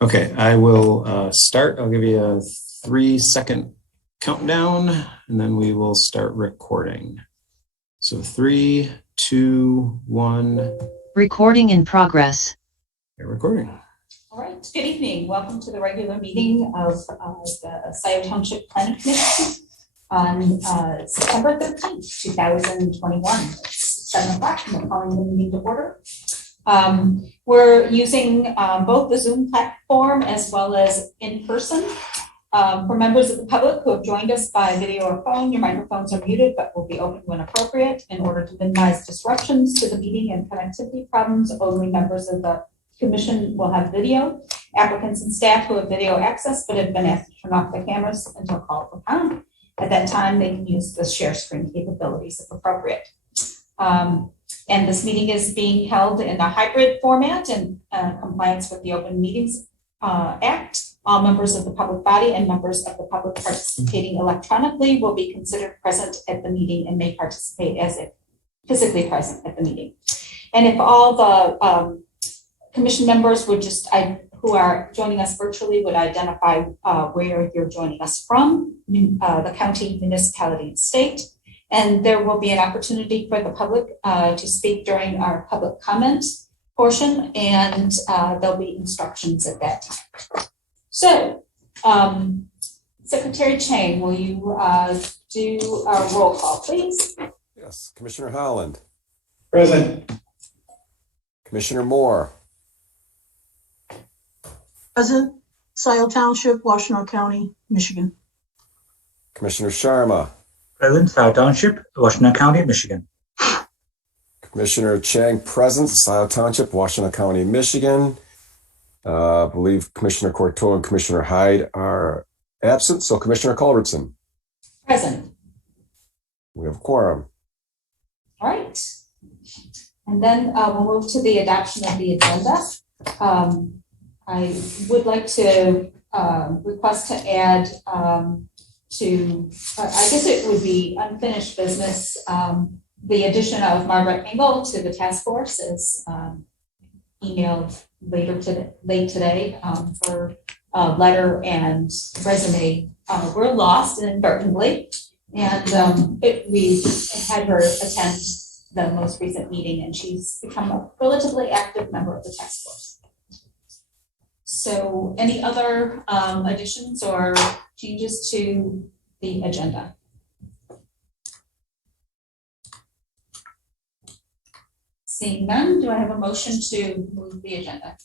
Okay, I will start. I'll give you a 3-second countdown and then we will start recording. So 3, 2, 1. Recording in progress. Okay, recording. All right, good evening. Welcome to the regular meeting of the Scioto Township Planning Commission on September 13th, 2021. It's 7 o'clock and we're calling the meeting to order. We're using both the Zoom platform as well as in person. For members of the public who have joined us by video or phone, your microphones are muted but will be open when appropriate. In order to minimize disruptions to the meeting and connectivity problems, only members of the Commission will have video. Applicants and staff who have video access but have been asked to turn off their cameras until called upon. At that time, they can use the share screen capabilities if appropriate. And this meeting is being held in a hybrid format in compliance with the Open Meetings Act. All members of the public body and members of the public participating electronically will be considered present at the meeting and may participate as if physically present at the meeting. And if all the commission members would just, who are joining us virtually, would identify where you're joining us from, the county, municipality, and state. And there will be an opportunity for the public to speak during our public comment portion, and there'll be instructions at that time. So, Secretary Chang, will you do a roll call, please? Yes, Commissioner Holland. Present. Commissioner Moore. Present. Scioto Township, Washtenaw County, Michigan. Commissioner Sharma. Present. Scioto Township, Washtenaw County, Michigan. Commissioner Chang, present. Scioto Township, Washtenaw County, Michigan. I believe Commissioner Courteau and Commissioner Hyde are absent. So Commissioner Culbertson. Present. We have a quorum. All right. And then we'll move to the adoption of the agenda. I would like to request to add to, I guess it would be unfinished business, the addition of Margaret Engel to the task force is emailed late today. Her letter and resume were lost inadvertently, and we had her attend the most recent meeting, and she's become a relatively active member of the task force. So any other additions or changes to the agenda? Seeing none, do I have a motion to move the agenda?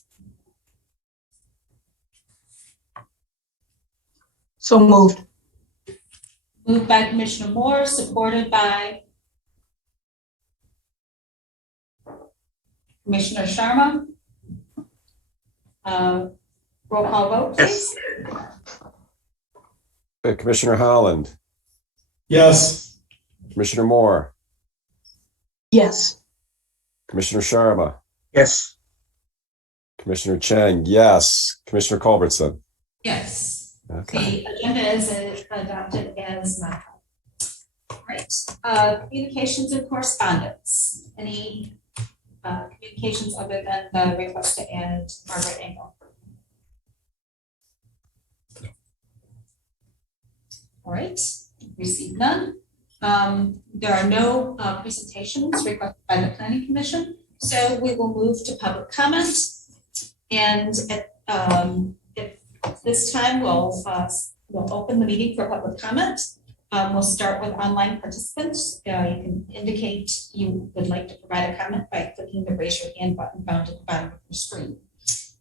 So moved. Moved by Commissioner Moore, supported by Commissioner Sharma. Roll call vote, please. Okay, Commissioner Holland. Yes. Commissioner Moore. Yes. Commissioner Sharma. Yes. Commissioner Chang, yes. Commissioner Culbertson. Yes. Okay. The agenda is adopted as modified. Right. Communications and correspondence. Any communications other than the request to add Margaret Engel? No. All right. Received none. There are no presentations requested by the Planning Commission, so we will move to public comment. And at this time, we'll open the meeting for public comment. We'll start with online participants. You can indicate you would like to provide a comment by clicking the raise your hand button found at the bottom of your screen.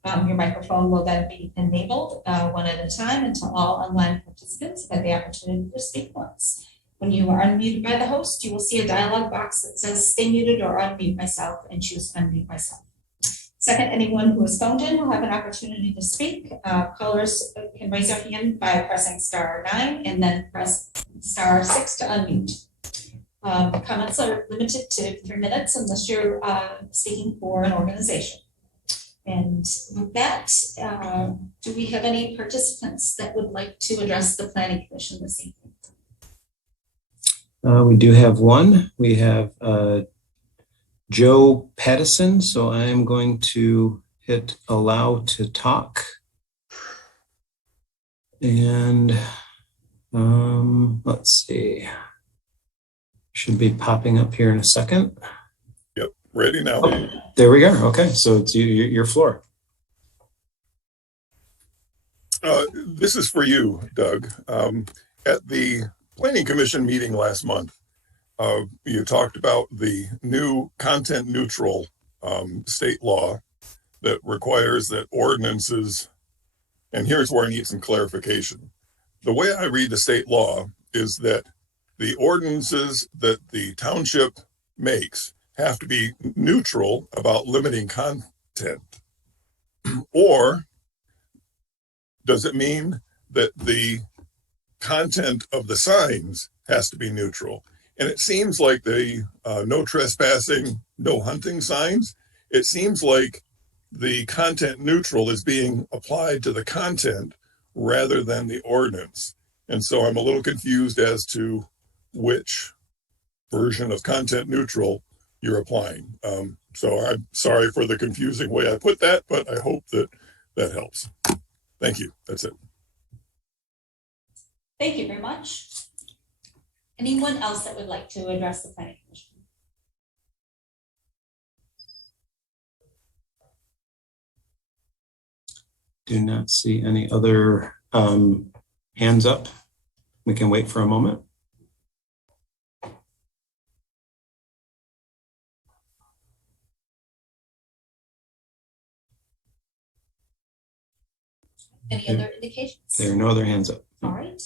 Your microphone will then be enabled one at a time until all online participants have the opportunity to speak once. When you are unmuted by the host, you will see a dialog box that says stay muted or unmute myself, and choose unmute myself. Second, anyone who is phoned in will have an opportunity to speak. Callers can raise their hand by pressing *9 and then press *6 to unmute. Comments are limited to 3 minutes unless you're speaking for an organization. And with that, do we have any participants that would like to address the Planning Commission this evening? We do have one. We have Joe Pattison. So I am going to hit allow to talk And let's see. Should be popping up here in a second. Yep, ready now. Oh, there we go. Okay, so it's your floor. This is for you, Doug. At the Planning Commission meeting last month, you talked about the new content neutral state law that requires that ordinances, and here's where I need some clarification. The way I read the state law is that the ordinances that the township makes have to be neutral about limiting content. Or does it mean that the content of the signs has to be neutral? And it seems like the no trespassing, no hunting signs, it seems like the content neutral is being applied to the content rather than the ordinance. And so I'm a little confused as to which version of content neutral you're applying. So I'm sorry for the confusing way I put that, but I hope that that helps. Thank you. That's it. Thank you very much. Anyone else that would like to address the planning commission? Do not see any other hands up. We can wait for a moment. Any other indications? There are no other hands up. All right,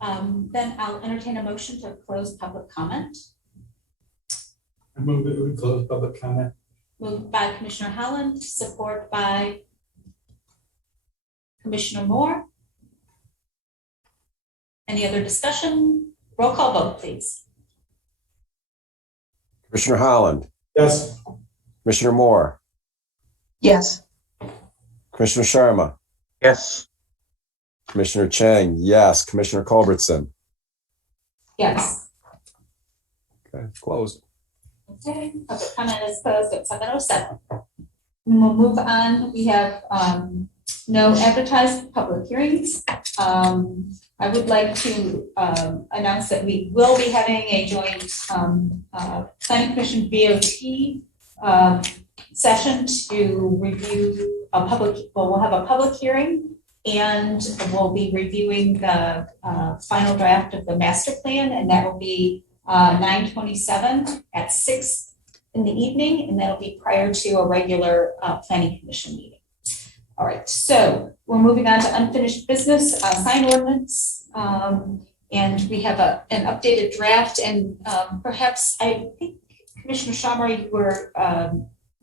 then I'll entertain a motion to close public comment. I move that we close public comment. Moved by Commissioner Holland, support by Commissioner Moore. Any other discussion? Roll call vote, please. Commissioner Holland, Yes. Commissioner Moore, Yes. Commissioner Sharma, Yes. Commissioner Chang, yes. Commissioner Culbertson. Yes. Okay, closed. Okay, public comment is closed at 7:07. And we'll move on. We have no advertised public hearings. I would like to announce that we will be having a joint Planning Commission BOT session to review a public, well, we'll have a public hearing and we'll be reviewing the final draft of the master plan, and that will be 9/27 at 6 in the evening, and that'll be prior to a regular planning commission meeting. All right, so we're moving on to unfinished business, sign ordinance, and we have an updated draft, and perhaps I think Commissioner Shamar, you were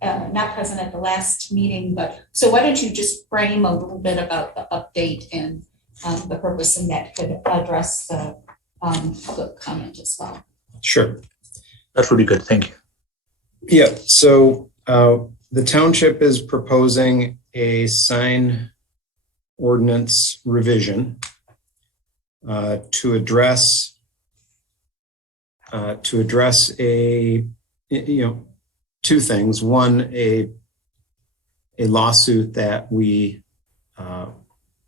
not present at the last meeting, but so why don't you just frame a little bit about the update and the purpose, and that could address the public comment as well. Sure. That would be good. Thank you. Yeah, so the township is proposing a sign ordinance revision to address two things. One, a lawsuit that we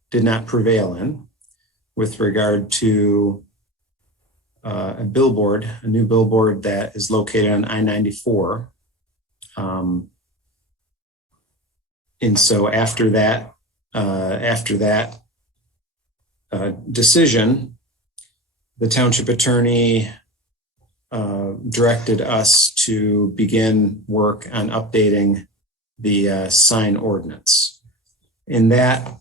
did not prevail in with regard to a new billboard that is located on I-94. And so after that decision, the township attorney directed us to begin work on updating the sign ordinance. And that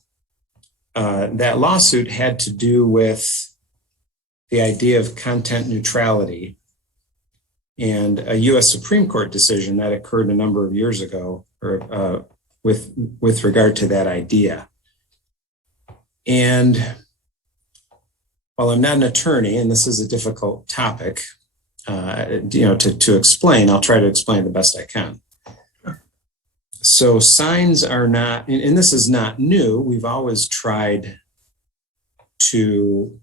lawsuit had to do with the idea of content neutrality and a U.S. Supreme Court decision that occurred a number of years ago, or with regard to that idea. And while I'm not an attorney, and this is a difficult topic, to explain, I'll try to explain the best I can. So signs are not, and this is not new. We've always tried to,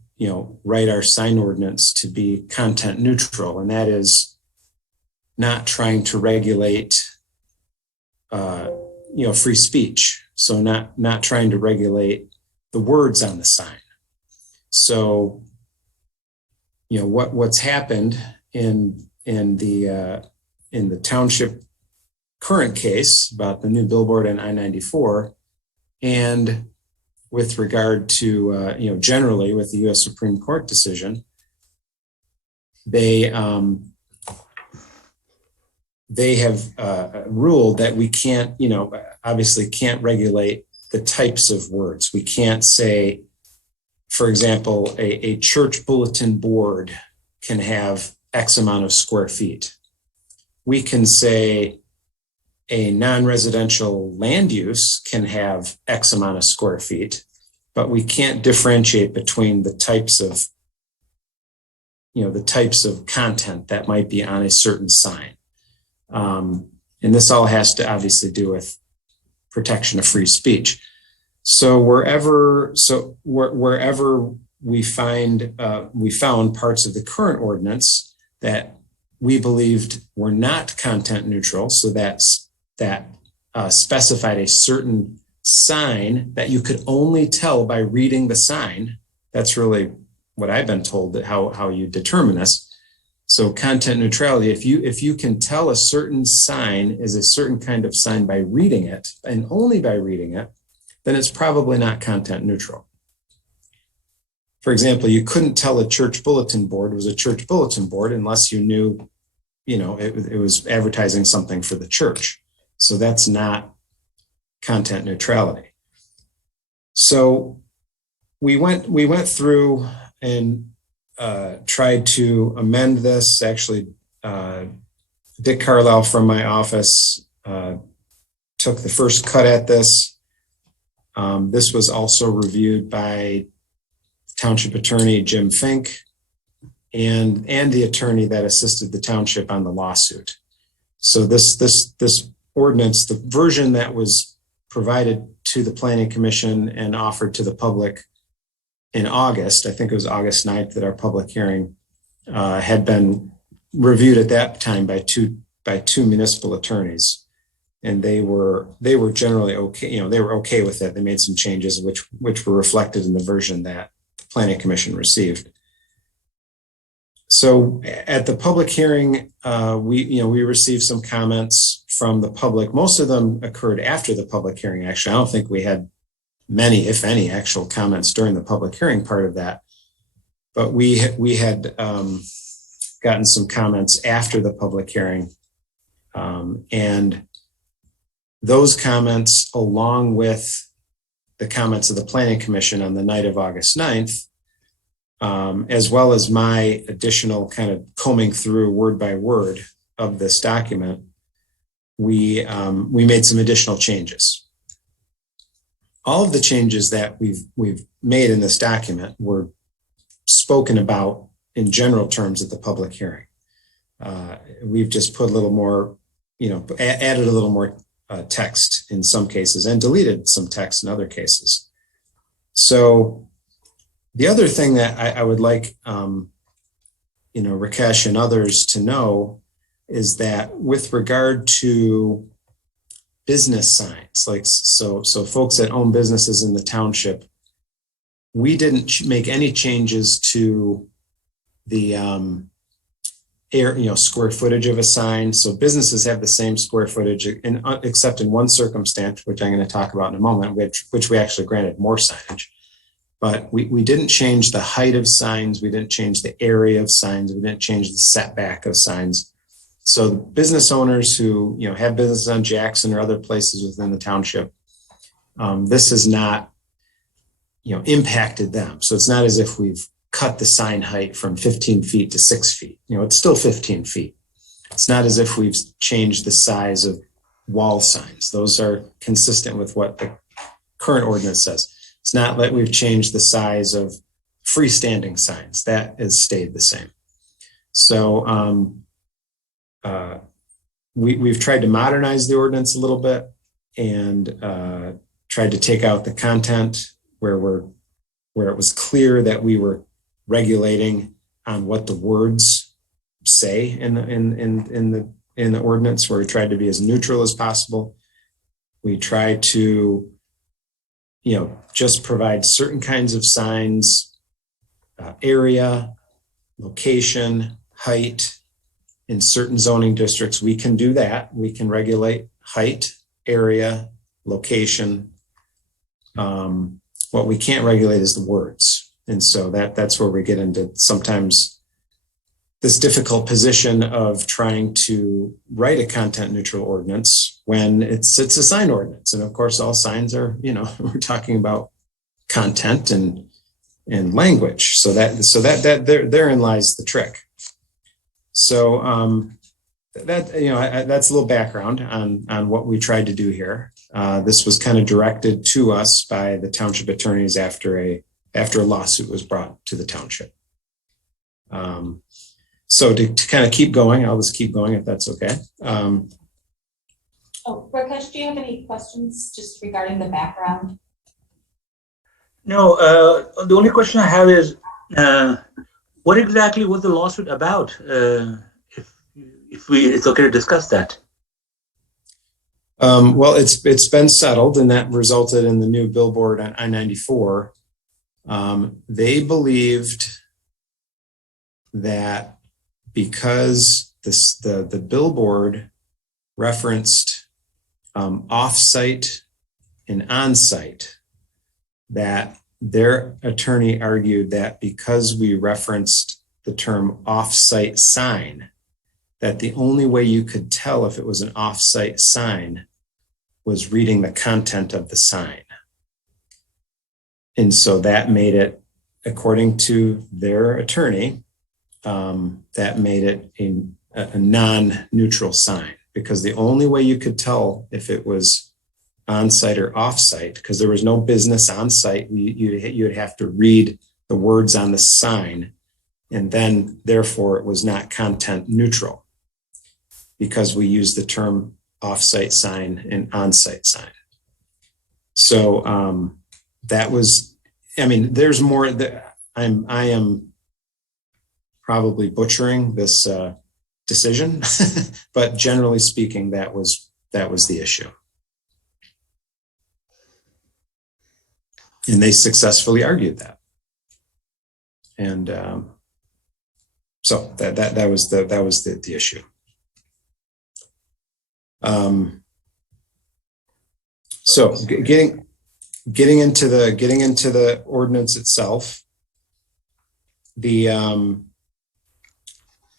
write our sign ordinance to be content neutral, and that is not trying to regulate, free speech. So not trying to regulate the words on the sign. So, what's happened in the township current case about the new billboard on I-94, and with regard to generally with the U.S. Supreme Court decision, they have ruled that we can't, obviously can't regulate the types of words. We can't say, for example, a church bulletin board can have X amount of square feet. We can say a non-residential land use can have X amount of square feet, but we can't differentiate between the types of content that might be on a certain sign. And this all has to obviously do with protection of free speech. So wherever we found parts of the current ordinance that we believed were not content neutral, so that specified a certain sign that you could only tell by reading the sign. That's really what I've been told, that how you determine this. So content neutrality, if you can tell a certain sign is a certain kind of sign by reading it, and only by reading it, then it's probably not content neutral. For example, you couldn't tell a church bulletin board was a church bulletin board unless you knew, it was advertising something for the church. So that's not content neutrality. So we went through and tried to amend this. Actually, Dick Carlisle from my office took the first cut at this. This was also reviewed by Township Attorney Jim Fink and the attorney that assisted the township on the lawsuit. So this ordinance, the version that was provided to the Planning Commission and offered to the public in August, I think it was August 9th that our public hearing had been reviewed at that time by two municipal attorneys. And they were generally okay, they were okay with it. They made some changes which were reflected in the version that the Planning Commission received. So at the public hearing, we received some comments from the public. Most of them occurred after the public hearing. Actually, I don't think we had many, if any, actual comments during the public hearing part of that. But we had gotten some comments after the public hearing, and those comments, along with the comments of the Planning Commission on the night of August 9th, as well as my additional kind of combing through word by word of this document, we made some additional changes. All of the changes that we've made in this document were spoken about in general terms at the public hearing. We've just put a little more, added a little more text in some cases and deleted some text in other cases. So the other thing that I would like, Rakesh and others to know is that with regard to business signs, so folks that own businesses in the township, we didn't make any changes to the square footage of a sign. So businesses have the same square footage, except in one circumstance, which I'm going to talk about in a moment, which we actually granted more signage. But we didn't change the height of signs. We didn't change the area of signs. We didn't change the setback of signs. So the business owners who have businesses on Jackson or other places within the township, this has not impacted them. So it's not as if we've cut the sign height from 15 feet to 6 feet. It's still 15 feet. It's not as if we've changed the size of wall signs. Those are consistent with what the current ordinance says. It's not that we've changed the size of freestanding signs. That has stayed the same. So we've tried to modernize the ordinance a little bit and tried to take out the content where it was clear that we were regulating on what the words say in the ordinance, where we tried to be as neutral as possible. We tried to, just provide certain kinds of signs area, location, height. In certain zoning districts, we can do that. We can regulate height, area, location. What we can't regulate is the words. And so that's where we get into sometimes this difficult position of trying to write a content neutral ordinance when it's a sign ordinance. And of course, all signs are, we're talking about content and language. So that therein lies the trick. So that's a little background on what we tried to do here. This was kind of directed to us by the township attorneys after a lawsuit was brought to the township. So to kind of keep going, I'll just keep going if that's okay. Rakesh, do you have any questions just regarding the background? No, the only question I have is, what exactly was the lawsuit about? If it's okay to discuss that. Well, it's been settled, and that resulted in the new billboard on I-94. They believed that because the billboard referenced off-site and on-site, that their attorney argued that because we referenced the term off-site sign, that the only way you could tell if it was an off-site sign was reading the content of the sign. And so that made it, according to their attorney, that made it a non-neutral sign, because the only way you could tell if it was on-site or off-site, because there was no business on-site, you'd have to read the words on the sign, and then therefore it was not content neutral, because we use the term off-site sign and on-site sign. So that was, there's more that I am probably butchering this decision, but generally speaking, that was the issue. And they successfully argued that. And so that was the issue. So getting into the ordinance itself,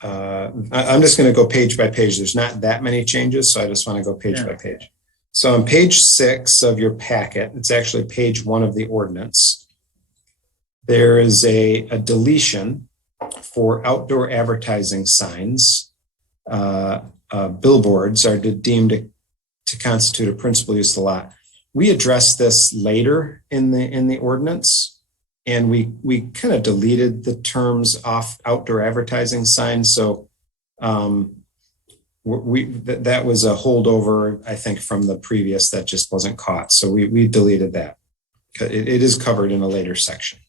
I'm just going to go page by page. There's not that many changes, so I just want to go page by page. So on page 6 of your packet, it's actually page 1 of the ordinance. There is a deletion for outdoor advertising signs. Billboards are deemed to constitute a principal use of the lot. We addressed this later in the ordinance, and we kind of deleted the terms off outdoor advertising signs. So that was a holdover, I think, from the previous that just wasn't caught. So we deleted that. It is covered in a later section.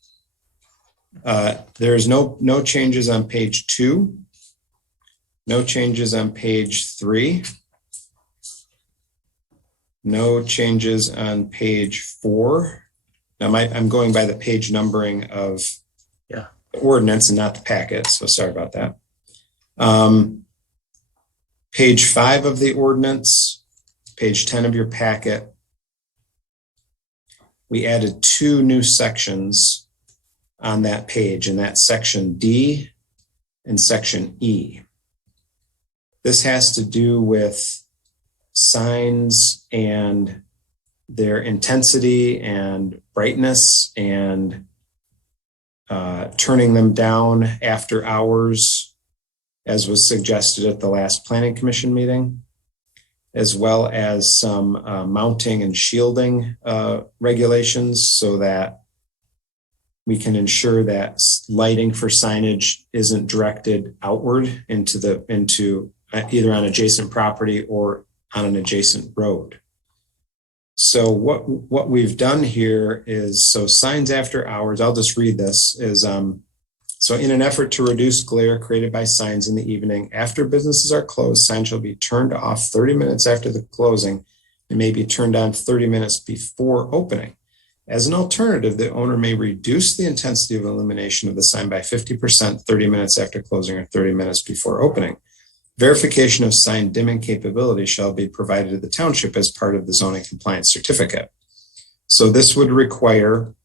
There's no changes on page 2. No changes on page 3. No changes on page 4. Now I'm going by the page numbering of the ordinance and not the packet, so sorry about that. Page 5 of the ordinance, page 10 of your packet, we added 2 new sections on that page, and that's section D and section E. This has to do with signs and their intensity and brightness, and turning them down after hours, as was suggested at the last Planning Commission meeting, as well as some mounting and shielding regulations, so that we can ensure that lighting for signage isn't directed outward into either on adjacent property or on an adjacent road. So what we've done here is, so signs after hours, I'll just read this, is so in an effort to reduce glare created by signs in the evening, after businesses are closed, signs shall be turned off 30 minutes after the closing and may be turned on 30 minutes before opening. As an alternative, the owner may reduce the intensity of illumination of the sign by 50% 30 minutes after closing or 30 minutes before opening. Verification of sign dimming capability shall be provided to the township as part of the zoning compliance certificate. So this would require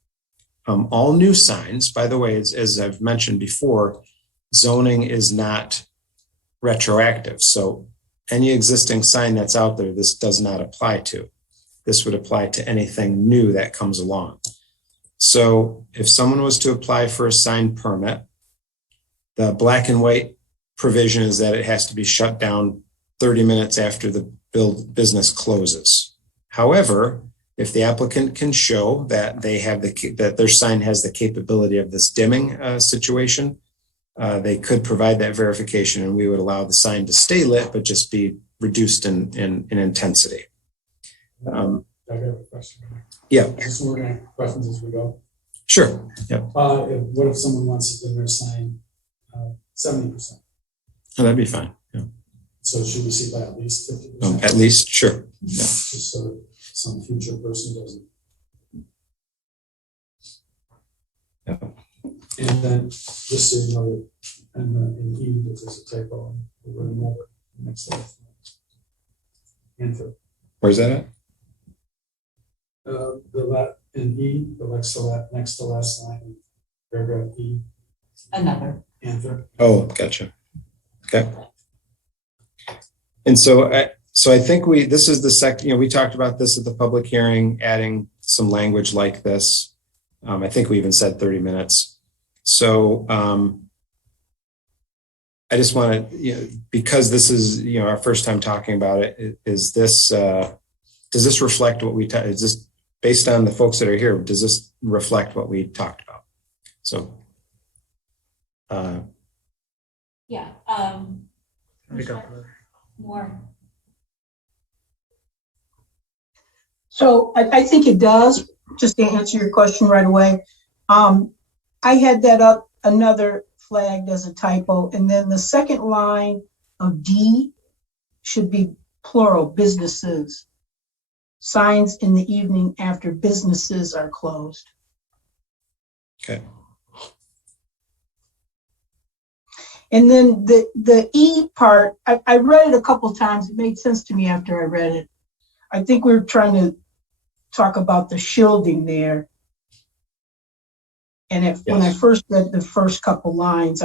all new signs. By the way, as I've mentioned before, zoning is not retroactive. So any existing sign that's out there, this does not apply to. This would apply to anything new that comes along. So if someone was to apply for a sign permit, the black and white provision is that it has to be shut down 30 minutes after the business closes. However, if the applicant can show that they have that their sign has the capability of this dimming situation, they could provide that verification, and we would allow the sign to stay lit, but just be reduced in intensity. I got a question. Yeah, Just we're gonna have questions as we go. sure. Yeah, What if someone wants to dim their sign 70%? that'd be fine. Yeah. So should we see by at least 50%? At least, sure. Yeah. Just so that some future person doesn't. Yeah. And then, just so you know, that in E, that there's a typo, we're gonna move it next slide. Enter. Where's that at? In E, the next to last line, paragraph E, Another. enter. Oh, gotcha. Okay. And so I think this is the second, we talked about this at the public hearing, adding some language like this. I think we even said 30 minutes. So I just want to, because this is, our first time talking about it, does this reflect what is this based on the folks that are here? Does this reflect what we talked about? So, Yeah. More. So I think it does, just to answer your question right away. I had that up, another flagged as a typo, and then the second line of D should be plural, businesses. Signs in the evening after businesses are closed. okay. And then the E part, I read it a couple of times. It made sense to me after I read it. I think we were trying to talk about the shielding there. And when I first read the first couple lines,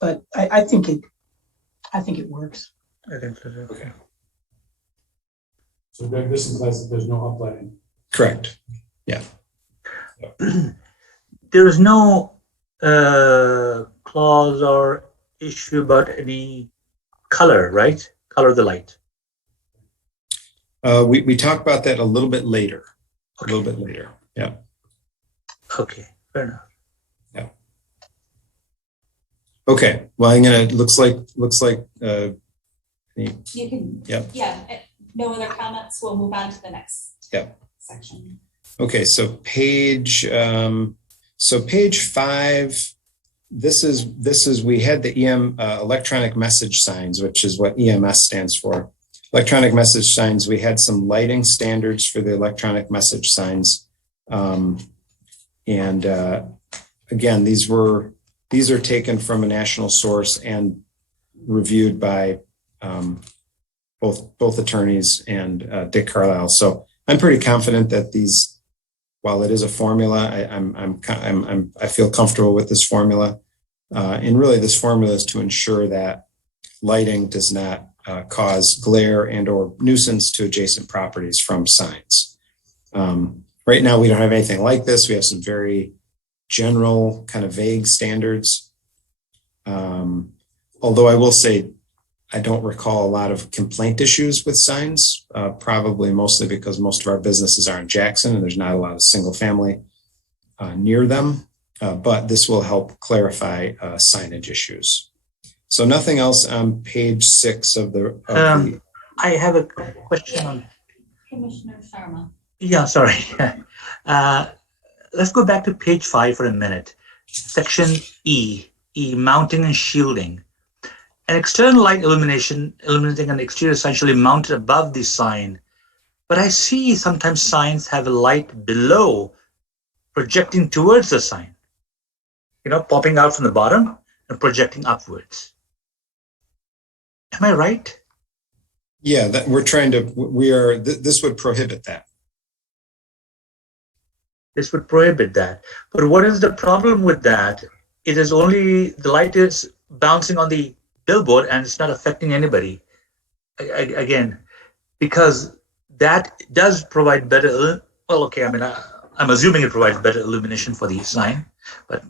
but I think it works. I think so. Okay. So Greg, this implies that there's no uplighting. Correct. Yeah. There is no clause or issue about any color, right? Color of the light. We talk about that a little bit later. Okay. A little bit later. Yeah. Okay, fair enough. Yeah. Okay. Well, looks like. You can. Yep. Yeah. No other comments. We'll move on to the next. Yep. Section. Okay. So page 5. This is we had the electronic message signs, which is what EMS stands for. Electronic message signs. We had some lighting standards for the electronic message signs. And again, these are taken from a national source and reviewed by both attorneys and Dick Carlisle. So I'm pretty confident that these, while it is a formula, I feel comfortable with this formula. And really, this formula is to ensure that lighting does not cause glare and or nuisance to adjacent properties from signs. Right now, we don't have anything like this. We have some very general, kind of vague standards. Although I will say, I don't recall a lot of complaint issues with signs, probably mostly because most of our businesses are in Jackson and there's not a lot of single family near them. But this will help clarify signage issues. So nothing else on page 6 of the. I have a question on. Commissioner Sharma. Yeah, sorry. Let's go back to page 5 for a minute. Section E, mounting and shielding. An external light illuminating an exterior sign shall be mounted above the sign But I see sometimes signs have a light below projecting towards the sign, popping out from the bottom and projecting upwards. Am I right? Yeah, that this would prohibit that. This would prohibit that. But what is the problem with that? It is only the light is bouncing on the billboard and it's not affecting anybody. Again, because that does provide better, I'm assuming it provides better illumination for the sign, but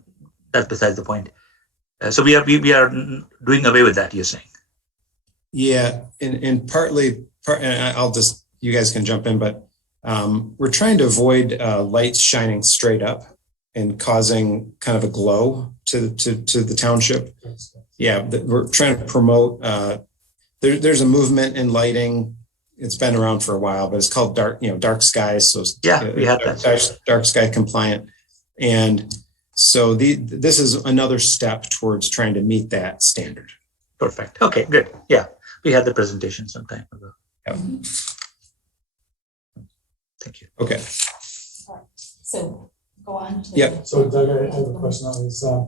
that's besides the point. So we are doing away with that, you're saying? Yeah, and I'll just, you guys can jump in, but we're trying to avoid lights shining straight up and causing kind of a glow to the township. Yeah, we're trying to promote, there's a movement in lighting. It's been around for a while, but it's called dark skies. So yeah, we have that. Dark sky compliant. And so this is another step towards trying to meet that standard. Perfect. Okay, good. Yeah, we had the presentation some time ago. Yep. Thank you. Okay. All right. So go on to. Yep. So Doug, I have a question on this. I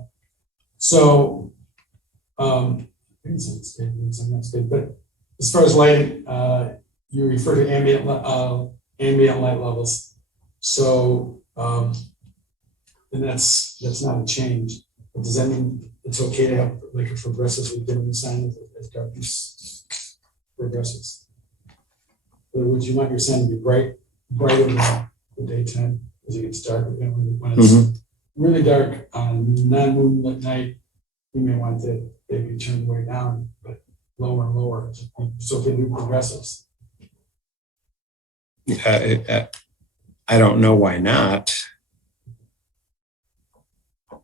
think it's on that stage, but as far as lighting, you refer to ambient light levels. So, and that's not a change. But does that mean it's okay to have like a progressively dimming sign as darkness progresses? In other words, you want your sign to be brighter than the daytime as it gets darker. When it's really dark on non-moonlit night, you may want to maybe turn way down, but lower and lower. So if they do progressives. I don't know why not. I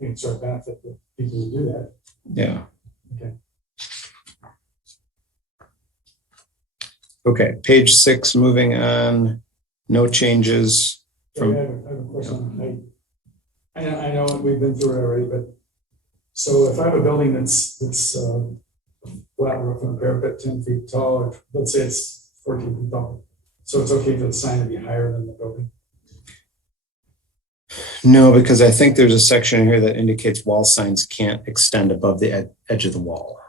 think it's our benefit that people who do that. Yeah. Okay. Okay, page 6, moving on. No changes I from. have a question. I know we've been through it already, but so if I have a building that's flat roof and a parapet 10 feet tall, or let's say it's 14 feet tall, so it's okay for the sign to be higher than the building? No, because I think there's a section here that indicates wall signs can't extend above the edge of the wall.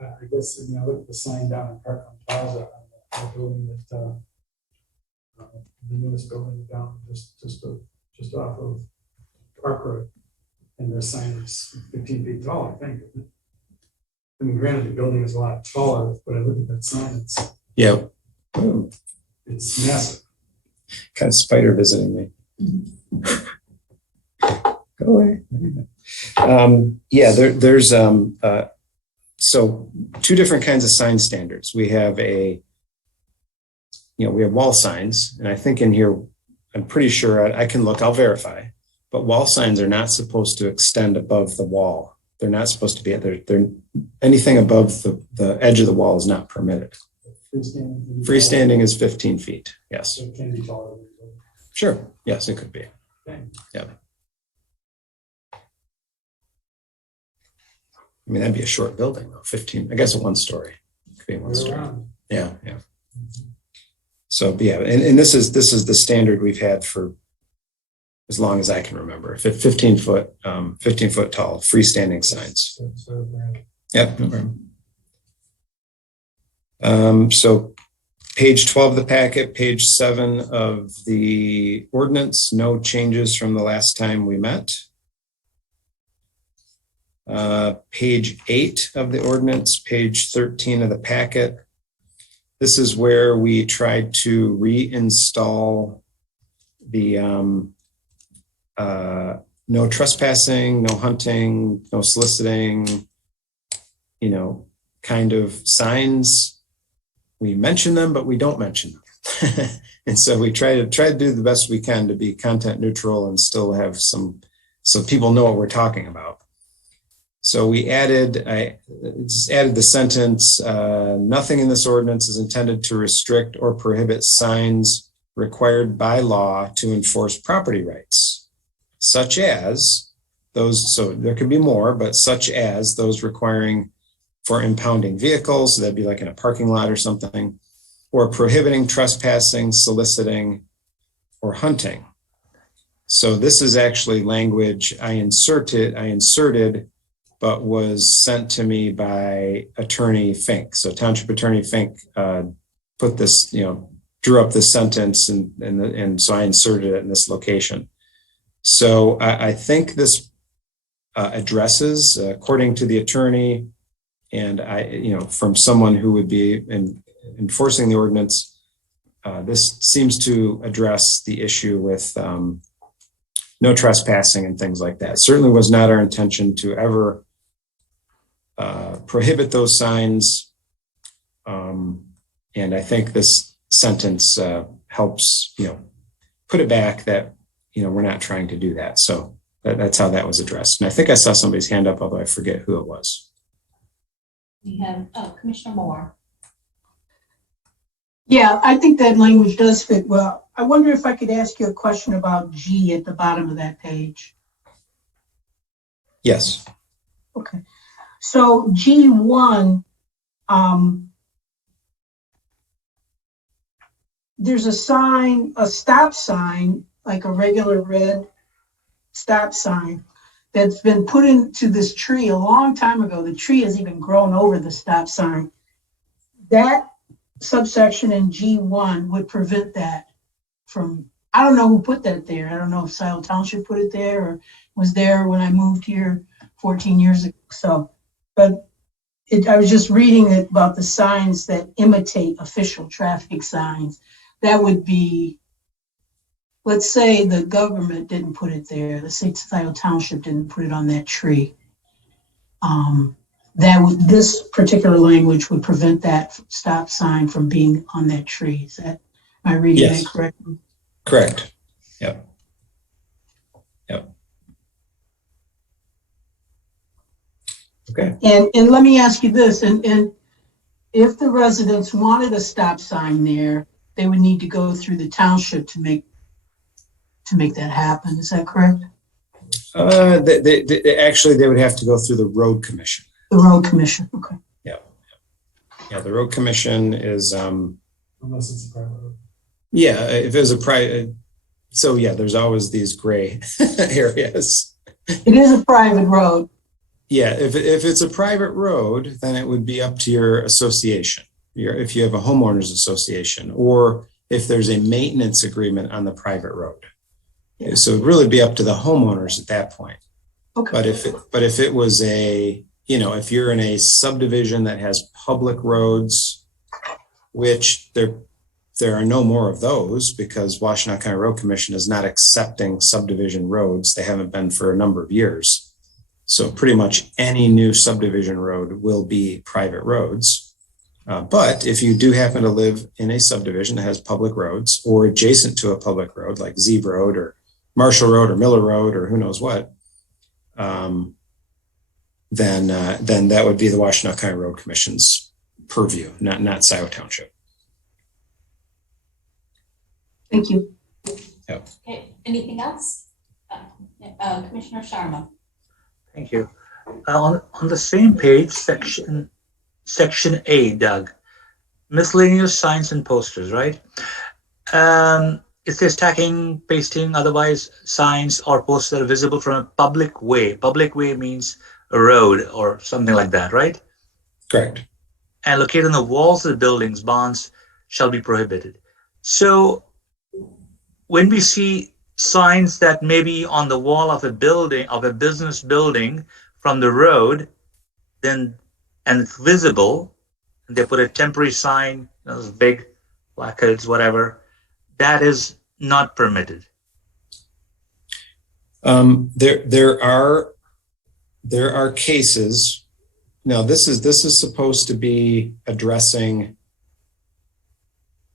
I guess, look at the sign down in Parkland Plaza, on the building that, the newest building down just off of Park Road. And their sign is 15 feet tall, I think. I mean, granted, the building is a lot taller, but I look at that sign, Yeah. it's massive. Kind of spider visiting me. Go away. Yeah, there's so two different kinds of sign standards. We have we have wall signs, and I think in here, I'm pretty sure I can look, I'll verify, but wall signs are not supposed to extend above the wall. They're not supposed to be, they're anything above the edge of the wall is not permitted. Freestanding is 15 feet. Yes. So it can be taller. Sure. Yes, it could be. Okay. Yeah. I mean, that'd be a short building though. 15, I guess a one story. Could be one story. Yeah. Yeah. So yeah, and this is the standard we've had for as long as I can remember. 15 foot tall freestanding signs. Yep. So page 12 of the packet, page 7 of the ordinance, no changes from the last time we met. Page 8 of the ordinance, page 13 of the packet. This is where we tried to reinstall the no trespassing, no hunting, no soliciting, kind of signs. We mention them, but we don't mention them. And so we try to do the best we can to be content neutral and still have some, so people know what we're talking about. So I just added the sentence, nothing in this ordinance is intended to restrict or prohibit signs required by law to enforce property rights, such as those, so there could be more, but such as those requiring for impounding vehicles, so that'd be like in a parking lot or something, or prohibiting trespassing, soliciting, or hunting. So this is actually language I inserted, but was sent to me by Attorney Fink. So Township Attorney Fink put this, drew up this sentence, and so I inserted it in this location. So I think this addresses, according to the attorney, and from someone who would be enforcing the ordinance, this seems to address the issue with no trespassing and things like that. Certainly was not our intention to ever prohibit those signs. And I think this sentence helps, put it back that, we're not trying to do that. So that's how that was addressed. And I think I saw somebody's hand up, although I forget who it was. We have, Commissioner Moore. Yeah, I think that language does fit well. I wonder if I could ask you a question about G at the bottom of that page. Yes. Okay. So G1, there's a sign, a stop sign, like a regular red stop sign that's been put into this tree a long time ago. The tree has even grown over the stop sign. That subsection in G1 would prevent that from, I don't know who put that there. I don't know if Scioto Township put it there or was there when I moved here 14 years ago. So, but I was just reading about the signs that imitate official traffic signs. That would be, let's say the government didn't put it there. Let's say Scioto Township didn't put it on that tree. This particular language would prevent that stop sign from being on that tree. Am I reading Yes. that correctly? Correct. Yep. Okay. And let me ask you this, and if the residents wanted a stop sign there, they would need to go through the township to make that happen. Is that correct? Actually, they would have to go through the road commission. The road commission, okay. Yeah, the road commission is, Unless it's a private road. yeah, if it was a private, so yeah, there's always these gray areas. It is a private road. Yeah, if it's a private road, then it would be up to your association. If you have a homeowners association, or if there's a maintenance agreement on the private road. So it'd really be up to the homeowners at that point. Okay. But if it was if you're in a subdivision that has public roads, which there are no more of those because Washtenaw County Road Commission is not accepting subdivision roads. They haven't been for a number of years. So pretty much any new subdivision road will be private roads. But if you do happen to live in a subdivision that has public roads or adjacent to a public road like Zeeb Road or Marshall Road or Miller Road or who knows what, then that would be the Washtenaw County Road Commission's purview, not Scioto Township. Thank you. Okay, anything else? Commissioner Sharma. Thank you. On the same page, section A, Doug, miscellaneous signs and posters, right? It says tacking, pasting, otherwise signs or posters that are visible from a public way. Public way means a road or something like that, right? Correct. And located on the walls of the buildings, bonds shall be prohibited. So when we see signs that may be on the wall of a building, of a business building from the road, and it's visible, and they put a temporary sign, those big placards, whatever, that is not permitted. There are cases. Now this is supposed to be addressing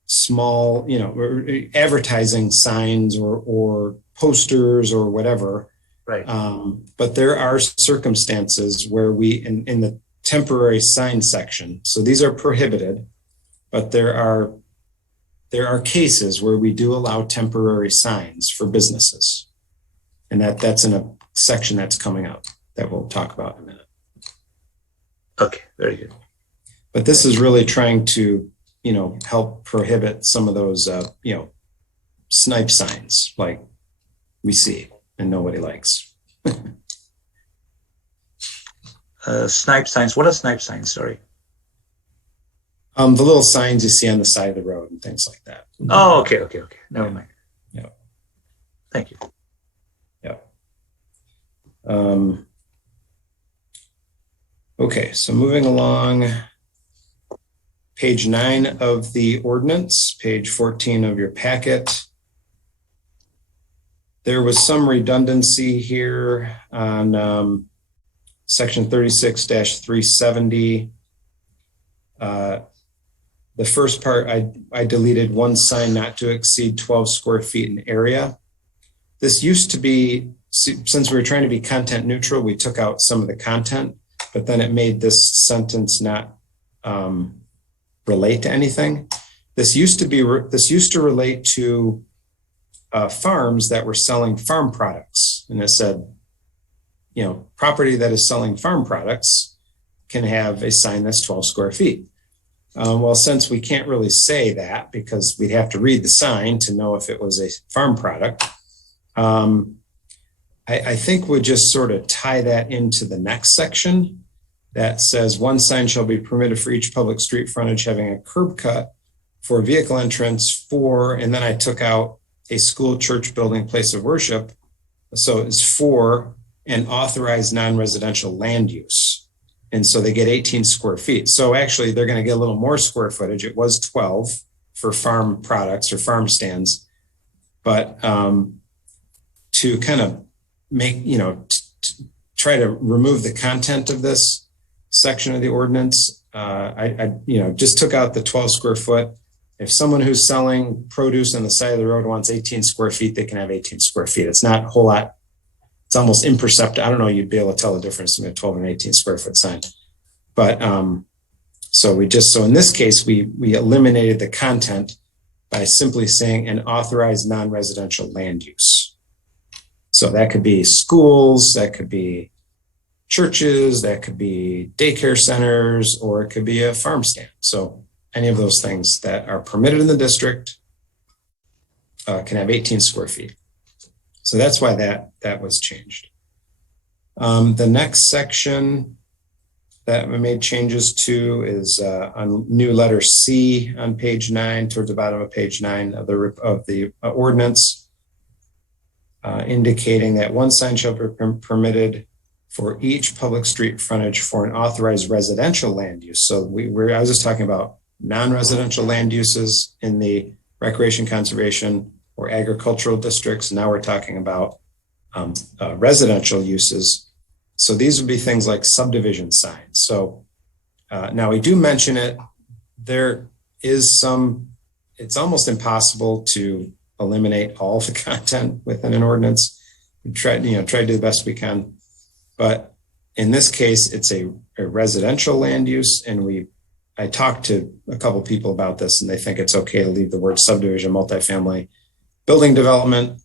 small, advertising signs or posters or whatever. Right. But there are circumstances where we, in the temporary sign section, so these are prohibited, but there are cases where we do allow temporary signs for businesses. And that's in a section that's coming up that we'll talk about in a minute. Okay, very good. But this is really trying to, help prohibit some of those, snipe signs like we see and nobody likes. Snipe signs. What are snipe signs? Sorry. The little signs you see on the side of the road and things like that. Oh, okay. Never mind. Yeah. Thank you. Okay, so moving along, page 9 of the ordinance, page 14 of your packet. There was some redundancy here on section 36-370. The first part, I deleted one sign not to exceed 12 square feet in area. This used to be, since we were trying to be content neutral, we took out some of the content, but then it made this sentence not relate to anything. This used to relate to farms that were selling farm products. And it said, property that is selling farm products can have a sign that's 12 square feet. Well, since we can't really say that because we'd have to read the sign to know if it was a farm product, I think we'll just sort of tie that into the next section that says one sign shall be permitted for each public street frontage having a curb cut for vehicle entrance for, and then I took out a school, church, building, place of worship. So it's for an authorized non-residential land use. And so they get 18 square feet. So actually they're going to get a little more square footage. It was 12 for farm products or farm stands, but to kind of make, try to remove the content of this section of the ordinance, I just took out the 12 square foot. If someone who's selling produce on the side of the road wants 18 square feet, they can have 18 square feet. It's not a whole lot. It's almost imperceptible. I don't know. You'd be able to tell the difference between a 12 and 18 square foot sign. But so in this case, we eliminated the content by simply saying an authorized non-residential land use. So that could be schools, that could be churches, that could be daycare centers, or it could be a farm stand. So any of those things that are permitted in the district can have 18 square feet. So that's why that was changed. The next section that we made changes to is on new letter C on page 9, towards the bottom of page 9 of the ordinance, indicating that one sign shall be permitted for each public street frontage for an authorized residential land use. So I was just talking about non-residential land uses in the recreation, conservation, or agricultural districts. Now we're talking about residential uses. So these would be things like subdivision signs. So now we do mention it. There is it's almost impossible to eliminate all the content within an ordinance. We try to do the best we can. But in this case, it's a residential land use. And I talked to a couple of people about this, and they think it's okay to leave the word subdivision, multifamily, building development,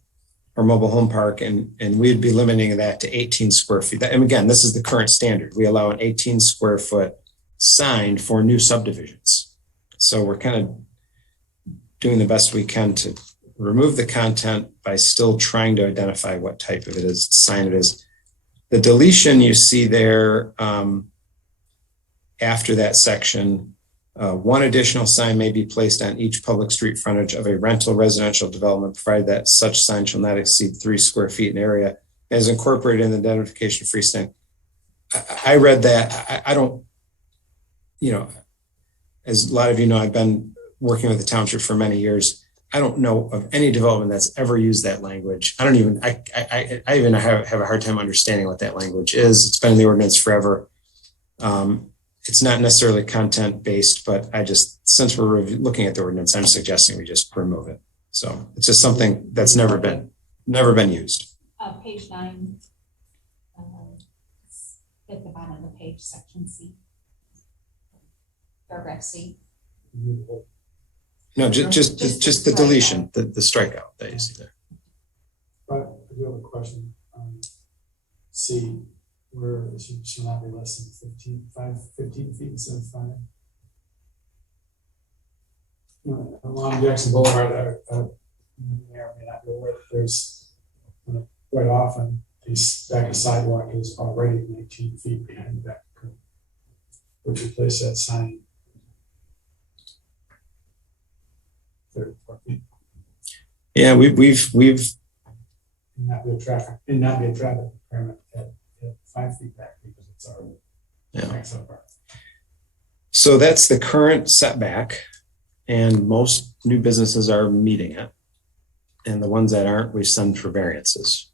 or mobile home park, and we'd be limiting that to 18 square feet. And again, this is the current standard. We allow an 18 square foot sign for new subdivisions. So we're kind of doing the best we can to remove the content by still trying to identify what type of sign it is. The deletion you see there after that section, one additional sign may be placed on each public street frontage of a rental residential development, provided that such sign shall not exceed 3 square feet in area, as incorporated in the identification freestanding. I read that. I don't, as a lot of you know, I've been working with the township for many years. I don't know of any development that's ever used that language. I even have a hard time understanding what that language is. It's been in the ordinance forever. It's not necessarily content based, but since we're looking at the ordinance, I'm suggesting we just remove it. So it's just something that's never been used. Page 9, at the bottom of the page, section C, paragraph C. No, just the deletion, the strikeout that you see there. But I do have a question. C, where it should not be less than 15 feet instead of 5. along Jackson Boulevard, you may or may not be aware that there's quite often the back of sidewalk is already 19 feet behind the back curb. Would replace that sign 34 feet. Yeah, we've And not be a traffic requirement at 5 feet back because it's already Yeah. backs up. So that's the current setback, and most new businesses are meeting it. And the ones that aren't, we send for variances.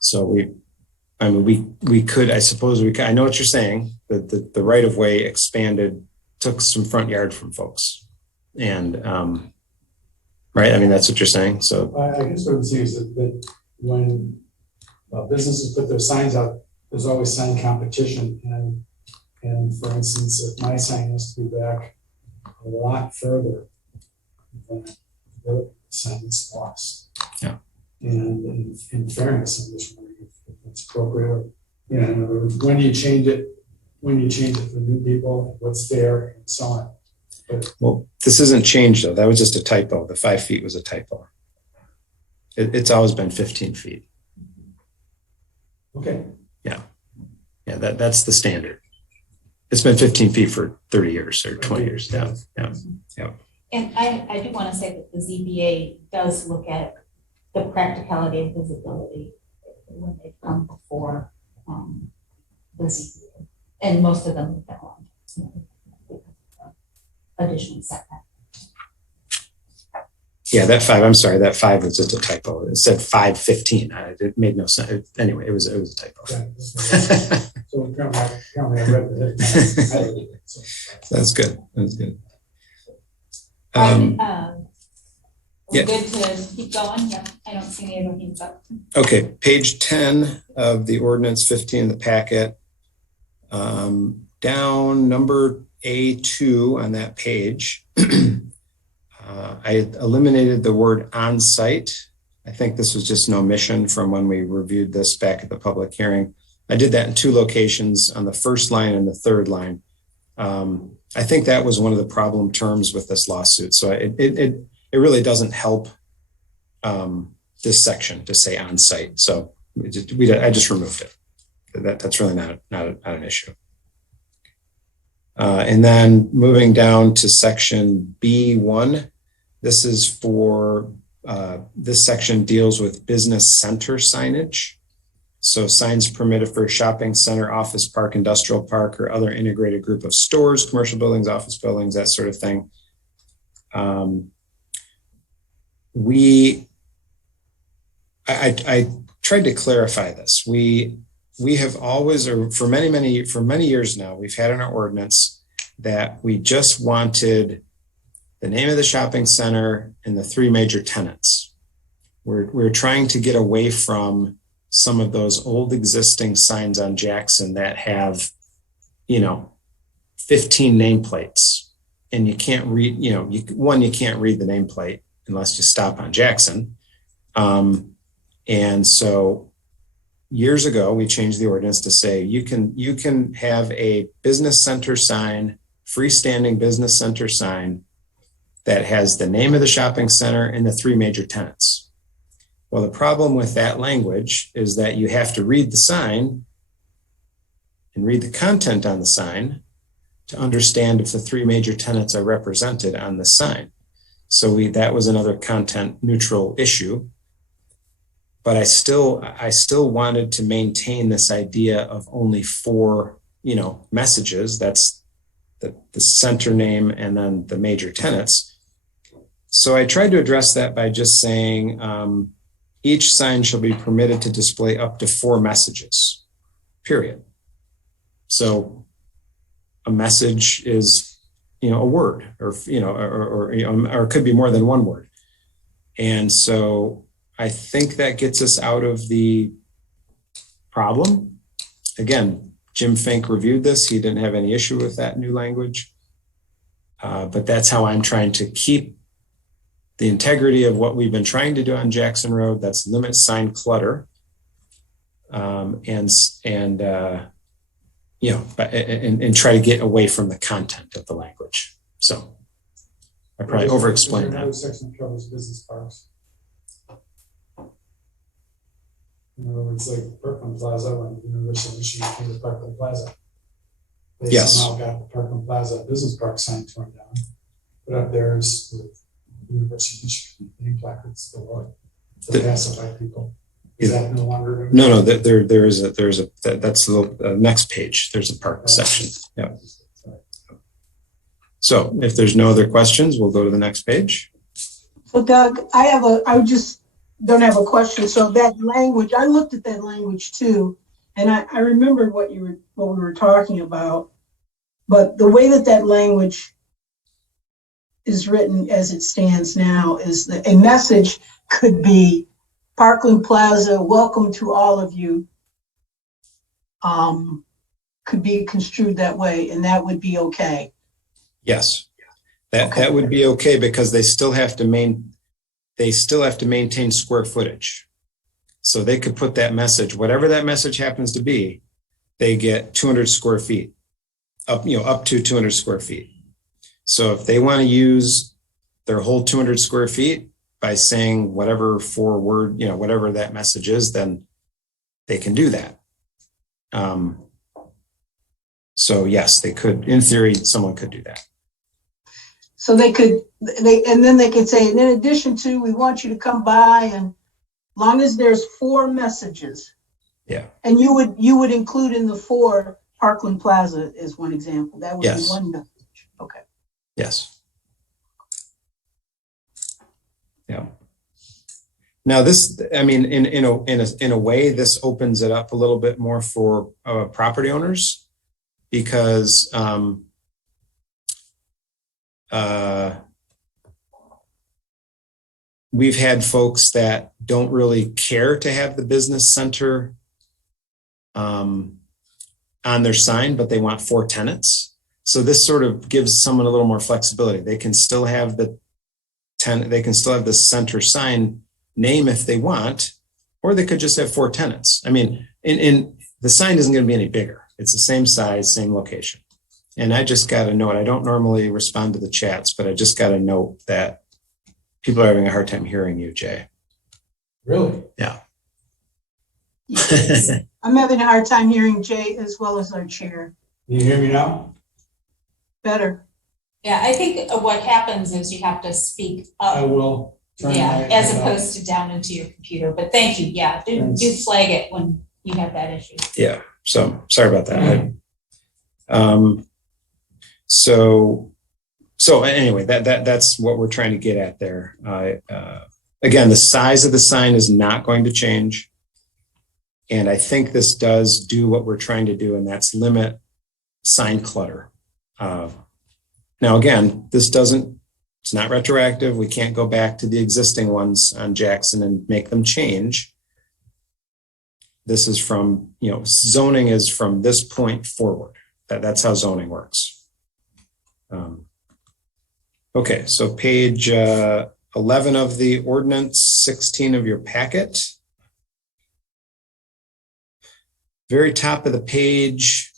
So we could, I suppose we could, I know what you're saying, that the right of way expanded, took some front yard from folks. And, right, I mean, that's what you're saying, so. I guess what I'm saying is that when businesses put their signs out, there's always sign competition. And for instance, if my sign has to be back a lot further than the other sign is lost. Yeah. And in fairness, I'm just wondering if it's appropriate. You know, in other words, when you change it for new people, what's there, and so on. Well, this isn't changed though. That was just a typo. The 5 feet was a typo. It's always been 15 feet. Okay. Yeah, that's the standard. It's been 15 feet for 30 years or 20 years. Yeah. And I do want to say that the ZBA does look at the practicality of visibility when they come before the ZBA. And most of them look at long additional setback. Yeah, that 5, I'm sorry, that 5 was just a typo. It said 5:15. It made no sense. Anyway, it was a typo. So currently I read the That's good. That's good. We're yeah. good to keep going? Yeah, I don't see any other hands up. Okay, page 10 of the ordinance, 15 in the packet. Down number A2 on that page, I eliminated the word on-site. I think this was just an omission from when we reviewed this back at the public hearing. I did that in 2 locations, on the first line and the third line. I think that was one of the problem terms with this lawsuit. So it really doesn't help this section to say on-site. So I just removed it. That's really not an issue. And then moving down to section B1, this is for, this section deals with business center signage. So signs permitted for shopping center, office park, industrial park, or other integrated group of stores, commercial buildings, office buildings, that sort of thing. I tried to clarify this. We have always, or for many years now, we've had in our ordinance that we just wanted the name of the shopping center and the 3 major tenants. We're trying to get away from some of those old existing signs on Jackson that have, 15 nameplates, and you can't read, you can't read the nameplate unless you stop on Jackson. And so years ago, we changed the ordinance to say you can have a business center sign, freestanding business center sign that has the name of the shopping center and the 3 major tenants. Well, the problem with that language is that you have to read the sign and read the content on the sign to understand if the 3 major tenants are represented on the sign. So that was another content neutral issue. But I still wanted to maintain this idea of only 4, messages. That's the center name and then the major tenants. So I tried to address that by just saying each sign shall be permitted to display up to 4 messages, period. So a message is, a word, or it could be more than 1 word. And so I think that gets us out of the problem. Again, Jim Fink reviewed this. He didn't have any issue with that new language. But that's how I'm trying to keep the integrity of what we've been trying to do on Jackson Road. That's limit sign clutter. And try to get away from the content of the language. So I probably Is over-explained there another that. section that covers business parks? In other words, like Parkland Plaza, when the University of Michigan came to Parkland Plaza. They Yes. somehow got the Parkland Plaza business park sign torn down. Put up theirs with University of Michigan name placards still up to The- pacify people. Is that no longer? No, there's that's the next page. There's a park section. Yeah. So if there's no other questions, we'll go to the next page. So Doug, I just don't have a question. So that language, I looked at that language too, and I remembered what we were talking about. But the way that language is written as it stands now is that a message could be Parkland Plaza, welcome to all of you. Could be construed that way, and that would be okay. Yes, that Okay. that would be okay because they still have to maintain square footage. So they could put that message, whatever that message happens to be, they get 200 square feet, up to 200 square feet. So if they want to use their whole 200 square feet by saying whatever word, whatever that message is, then they can do that. So yes, they could, in theory, someone could do that. So and then they could say, in addition to, we want you to come by, and long as there's 4 messages. Yeah. And you would include in the 4 Parkland Plaza as one example. That would be Yes. one message. Okay. Yes. Yeah. Now this, I mean, in a way, this opens it up a little bit more for property owners because we've had folks that don't really care to have the business center on their sign, but they want 4 tenants. So this sort of gives someone a little more flexibility. They can still have the center sign name if they want, or they could just have 4 tenants. I mean, in the sign isn't going to be any bigger. It's the same size, same location. And I just got a note. I don't normally respond to the chats, but I just got a note that people are having a hard time hearing you, Jay. Really? Yeah. I'm having a hard time hearing Jay as well as our chair. Can you hear me now? Better. Yeah, I think what happens is you have to speak I up, will. Turn yeah, my- as opposed to down into your computer, but thank you, yeah, do flag it when you have that issue. Yeah. So sorry about that. So anyway, that's what we're trying to get at there. Again, the size of the sign is not going to change. And I think this does do what we're trying to do, and that's limit sign clutter. Now, again, it's not retroactive. We can't go back to the existing ones on Jackson and make them change. This is from, zoning is from this point forward. That's how zoning works. Okay, so page 11 of the ordinance, 16 of your packet. Very top of the page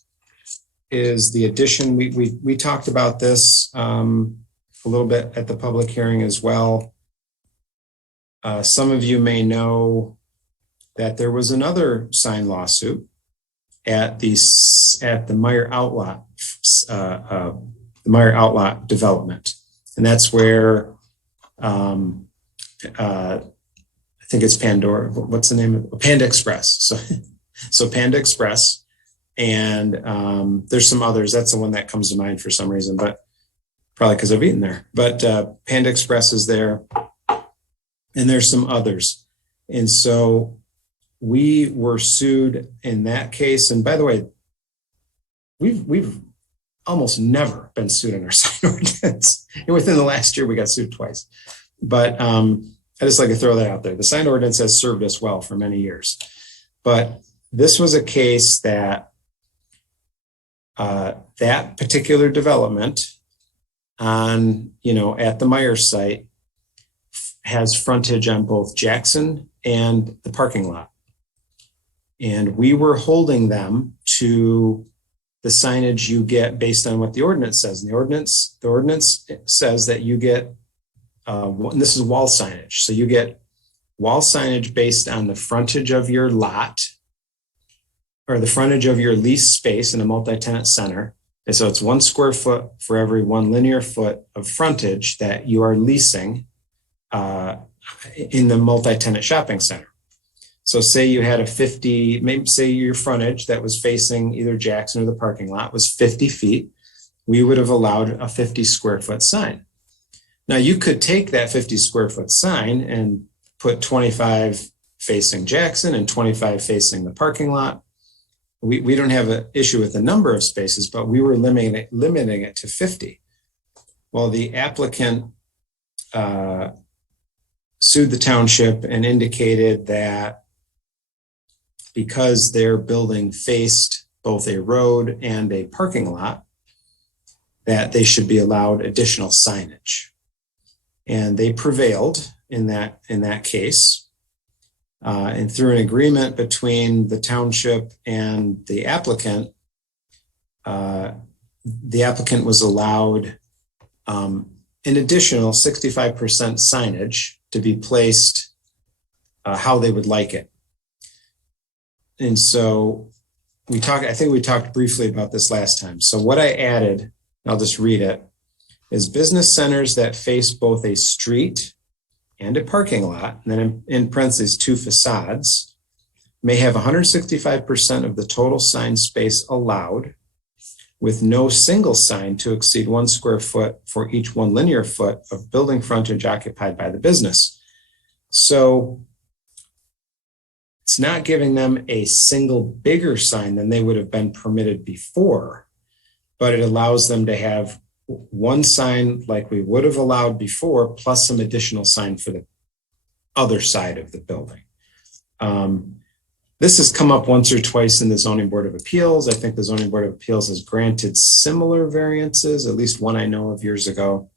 is the addition. We talked about this a little bit at the public hearing as well. Some of you may know that there was another sign lawsuit at the Meyer Outlot, the Meyer Outlot development, and that's where I think it's Pandora. What's the name of it? Panda Express. So Panda Express, and there's some others. That's the one that comes to mind for some reason, but probably because I've eaten there. But Panda Express is there, and there's some others. And so we were sued in that case. And by the way, we've almost never been sued in our sign ordinance. And within the last year, we got sued twice. But I just like to throw that out there. The sign ordinance has served us well for many years. But this was a case that that particular development on, at the Meyer site has frontage on both Jackson and the parking lot. And we were holding them to the signage you get based on what the ordinance says. And the ordinance says that you get, and this is wall signage. So you get wall signage based on the frontage of your lot or the frontage of your leased space in a multi-tenant center. And so it's 1 square foot for every 1 linear foot of frontage that you are leasing in the multi-tenant shopping center. So say you had a 50, maybe say your frontage that was facing either Jackson or the parking lot was 50 feet. We would have allowed a 50 square foot sign. Now you could take that 50 square foot sign and put 25 facing Jackson and 25 facing the parking lot. We don't have an issue with the number of spaces, but we were limiting it to 50. Well, the applicant sued the township and indicated that because their building faced both a road and a parking lot, that they should be allowed additional signage. And they prevailed in that case. And through an agreement between the township and the applicant was allowed an additional 65% signage to be placed how they would like it. And so I think we talked briefly about this last time. So what I added, I'll just read it, is business centers that face both a street and a parking lot, and then in parentheses, 2 facades, may have 165% of the total sign space allowed, with no single sign to exceed 1 square foot for each 1 linear foot of building frontage occupied by the business. So it's not giving them a single bigger sign than they would have been permitted before, but it allows them to have 1 sign like we would have allowed before, plus some additional sign for the other side of the building. This has come up once or twice in the Zoning Board of Appeals. I think the Zoning Board of Appeals has granted similar variances, at least one I know of years ago.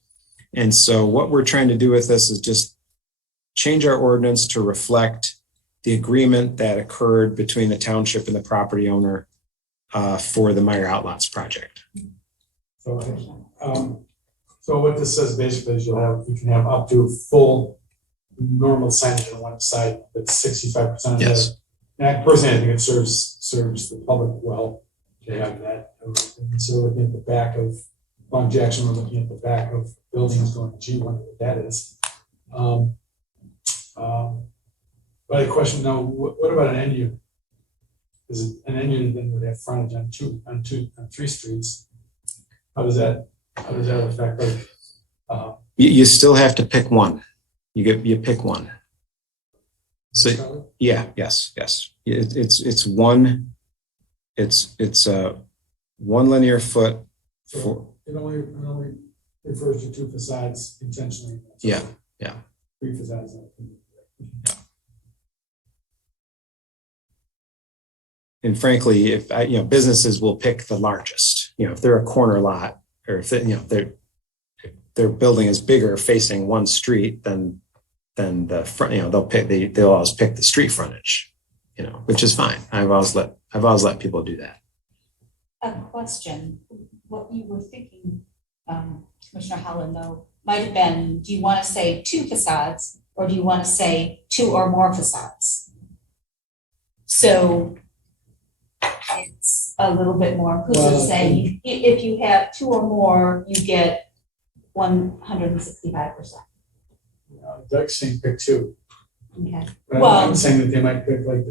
And so what we're trying to do with this is just change our ordinance to reflect the agreement that occurred between the township and the property owner for the Meyer Outlots project. So what this says basically is you can have up to full normal signage on one side, but 65% of Yes. that. And personally, I think it serves the public well to have that. And so looking at the back of Long Jackson, we're looking at the back of buildings going, gee, wonder what that is. But a question now, what about an end unit? Is an end unit then would have frontage on 3 streets? How does that affect You still have to pick one. You pick one. So yeah, yes. It's one. It's 1 linear foot. So it only refers to 2 facades intentionally. Yeah. 3 facades. And frankly, if businesses will pick the largest. If they're a corner lot, or if their building is bigger facing one street than the front, they'll always pick the street frontage, which is fine. I've always let people do that. A question, what you were thinking, Commissioner Holland, though, might have been, do you want to say 2 facades or do you want to say 2 or more facades? So it's a little bit more inclusive, saying if you have 2 or more, you get 165%. Doug's saying pick 2. Okay. But Well- I'm saying that they might pick like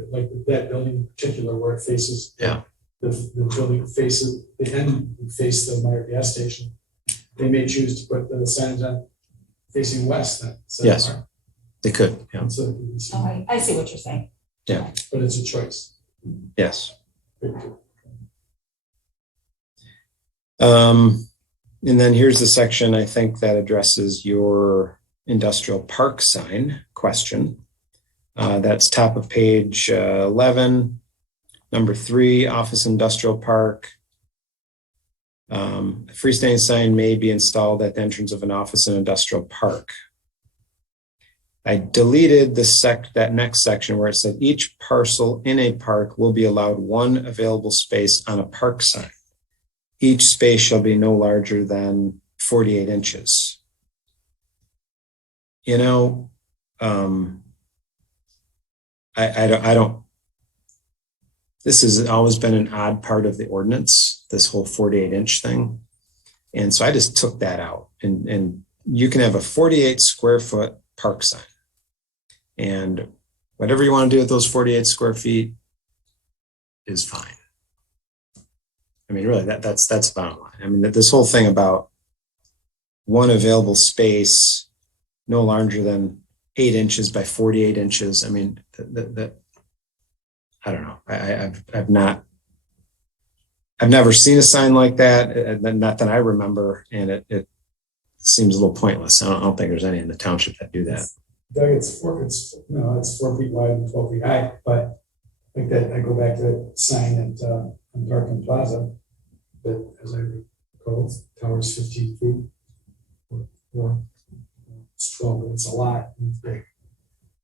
that building in particular where it faces. Yeah. The building faces, the end would face the Meyer gas station. They may choose to put the signage on facing west then. instead of Yes. Meyer. They could. Yeah. So it could be some- All right, I see what you're saying. But it's a choice. Yes. Pick 2. And then here's the section I think that addresses your industrial park sign question. That's top of page 11, number 3, office industrial park. A freestanding sign may be installed at the entrance of an office and industrial park. I deleted that next section where it said each parcel in a park will be allowed 1 available space on a park sign. each space shall be no larger than 48 inches. You know, I don't, this has always been an odd part of the ordinance, this whole 48-inch thing. And so I just took that out, and you can have a 48 square foot park sign. And whatever you want to do with those 48 square feet is fine. I mean, really, that's the bottom line. I mean, this whole thing about one available space no larger than 8 inches by 48 inches. I mean, I don't know. I've never seen a sign like that, not that I remember, and it seems a little pointless. I don't think there's any in the township that do that. Doug, it's 4 feet wide and 12 feet high, but like that, I go back to that sign at on Parkland Plaza, that, as I recall, tower's 15 feet. Or it's 12, but it's a lot, and it's big.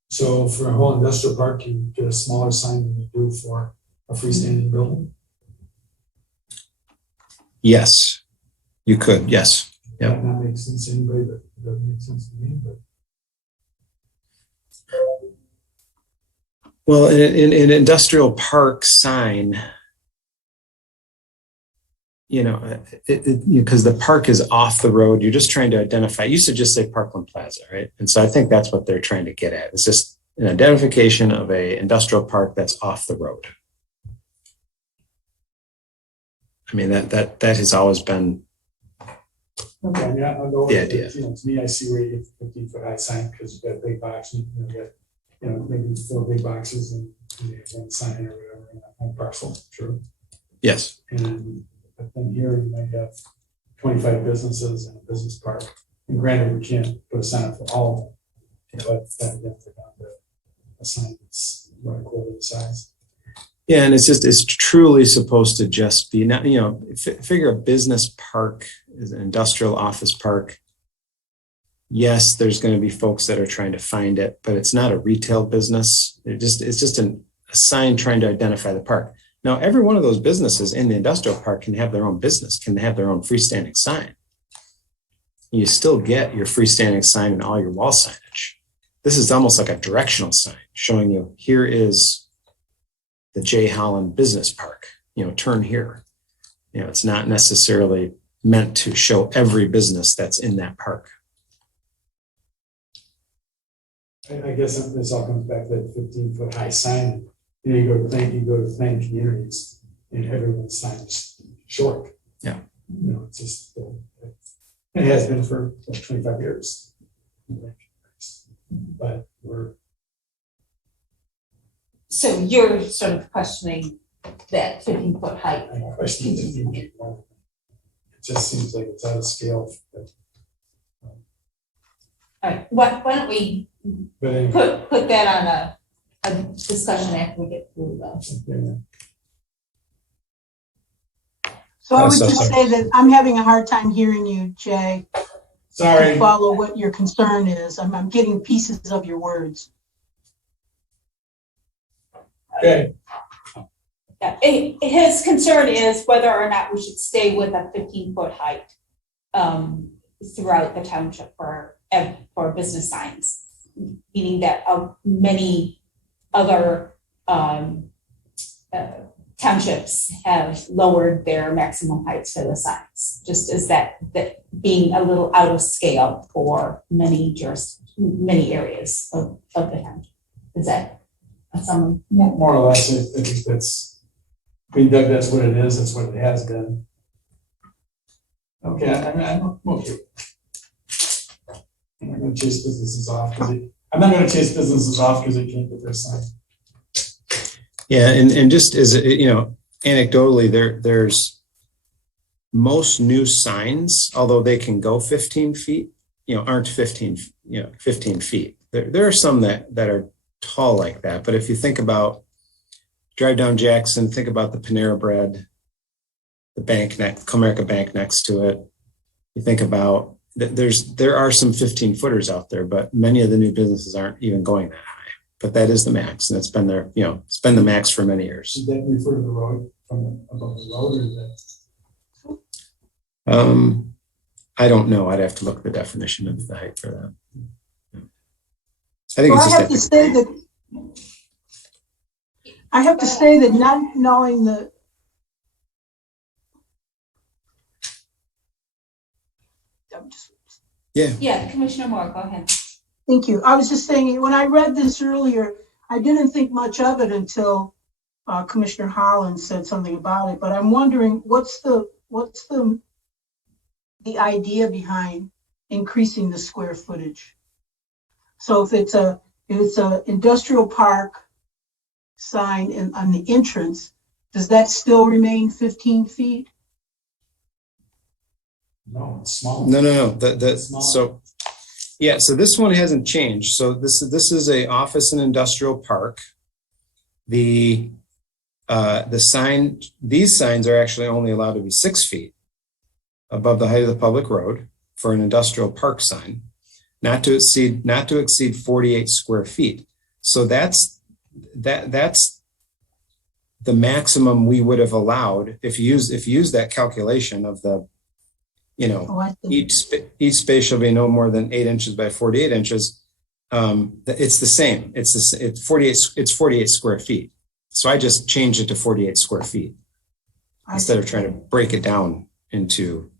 So for a whole industrial park, you get a smaller sign than you do for a freestanding building. Yes, you could. Yes. Yep. That not make sense to anybody, but it doesn't make sense to me. But Well, in an industrial park sign, you know, because the park is off the road, you're just trying to identify. It used to just say Parkland Plaza, right? And so I think that's what they're trying to get at. It's just an identification of a industrial park that's off the road. I mean, that has always been okay, I mean, I'll go with the it. idea. You know, to me, I see where you get the 15-foot high sign because you've got a big box, and you got, maybe 4 big boxes and you have one sign or whatever in that one parcel, true. Yes. And but then here you might have 25 businesses in a business park. And granted, we can't put a sign up for all of them, but that you have to down to a sign that's about a quarter the size. Yeah, and it's truly supposed to just be not, figure a business park is an industrial office park. Yes, there's going to be folks that are trying to find it, but it's not a retail business. It's just a sign trying to identify the park. Now, every one of those businesses in the industrial park can have their own business, can have their own freestanding sign. You still get your freestanding sign and all your wall signage. This is almost like a directional sign showing you here is the J. Holland Business Park, turn here. It's not necessarily meant to show every business that's in that park. I guess this all comes back to that 15-foot high sign. You go to plan communities, and everyone's sign is short. Yeah. It's just it has been for 25 years. But So you're sort of questioning that 15-foot height. I question the future. It just seems like it's out of scale. All right, why don't we But anyway, put that on a discussion after we get through those. So I would just say that I'm having a hard time hearing you, Jay, sorry. to follow what your concern is. I'm getting pieces of your words. Okay. Yeah, his concern is whether or not we should stay with a 15-foot height throughout the township for business signs, meaning that many other townships have lowered their maximum heights for the signs, just as that being a little out of scale for many areas of the township. Is that some? More or less, I think that's, Doug, that's what it is. That's what it has been. Okay, I'm okay. I'm not going to chase businesses off because they can't get their sign. Yeah, and just as anecdotally, there's most new signs, although they can go 15 feet, aren't 15 feet. There are some that are tall like that, but if you think about drive down Jackson, think about the Panera Bread, the bank, Comerica Bank next to it. You think about there are some 15-footers out there, but many of the new businesses aren't even going that high. But that is the max, and it's been there. It's been the max for many years. Did that refer to the road from above the road, or is that? I don't know. I'd have to look at the definition of the height for that. I think So it's I just have to say that not knowing the, Yeah, Commissioner Moore, go ahead. thank you. I was just saying, when I read this earlier, I didn't think much of it until Commissioner Holland said something about it, but I'm wondering what's the idea behind increasing the square footage? So if it's a industrial park sign on the entrance, does that still remain 15 feet? No, it's small. No. Small. So yeah, so this one hasn't changed. So this is a office and industrial park. The sign, these signs are actually only allowed to be 6 feet above the height of the public road for an industrial park sign, not to exceed 48 square feet. So that's the maximum we would have allowed if you use that calculation of the, each space shall be no more than 8 inches by 48 inches. It's the same. It's 48 square feet. So I just changed it to 48 square feet instead of trying to break it down into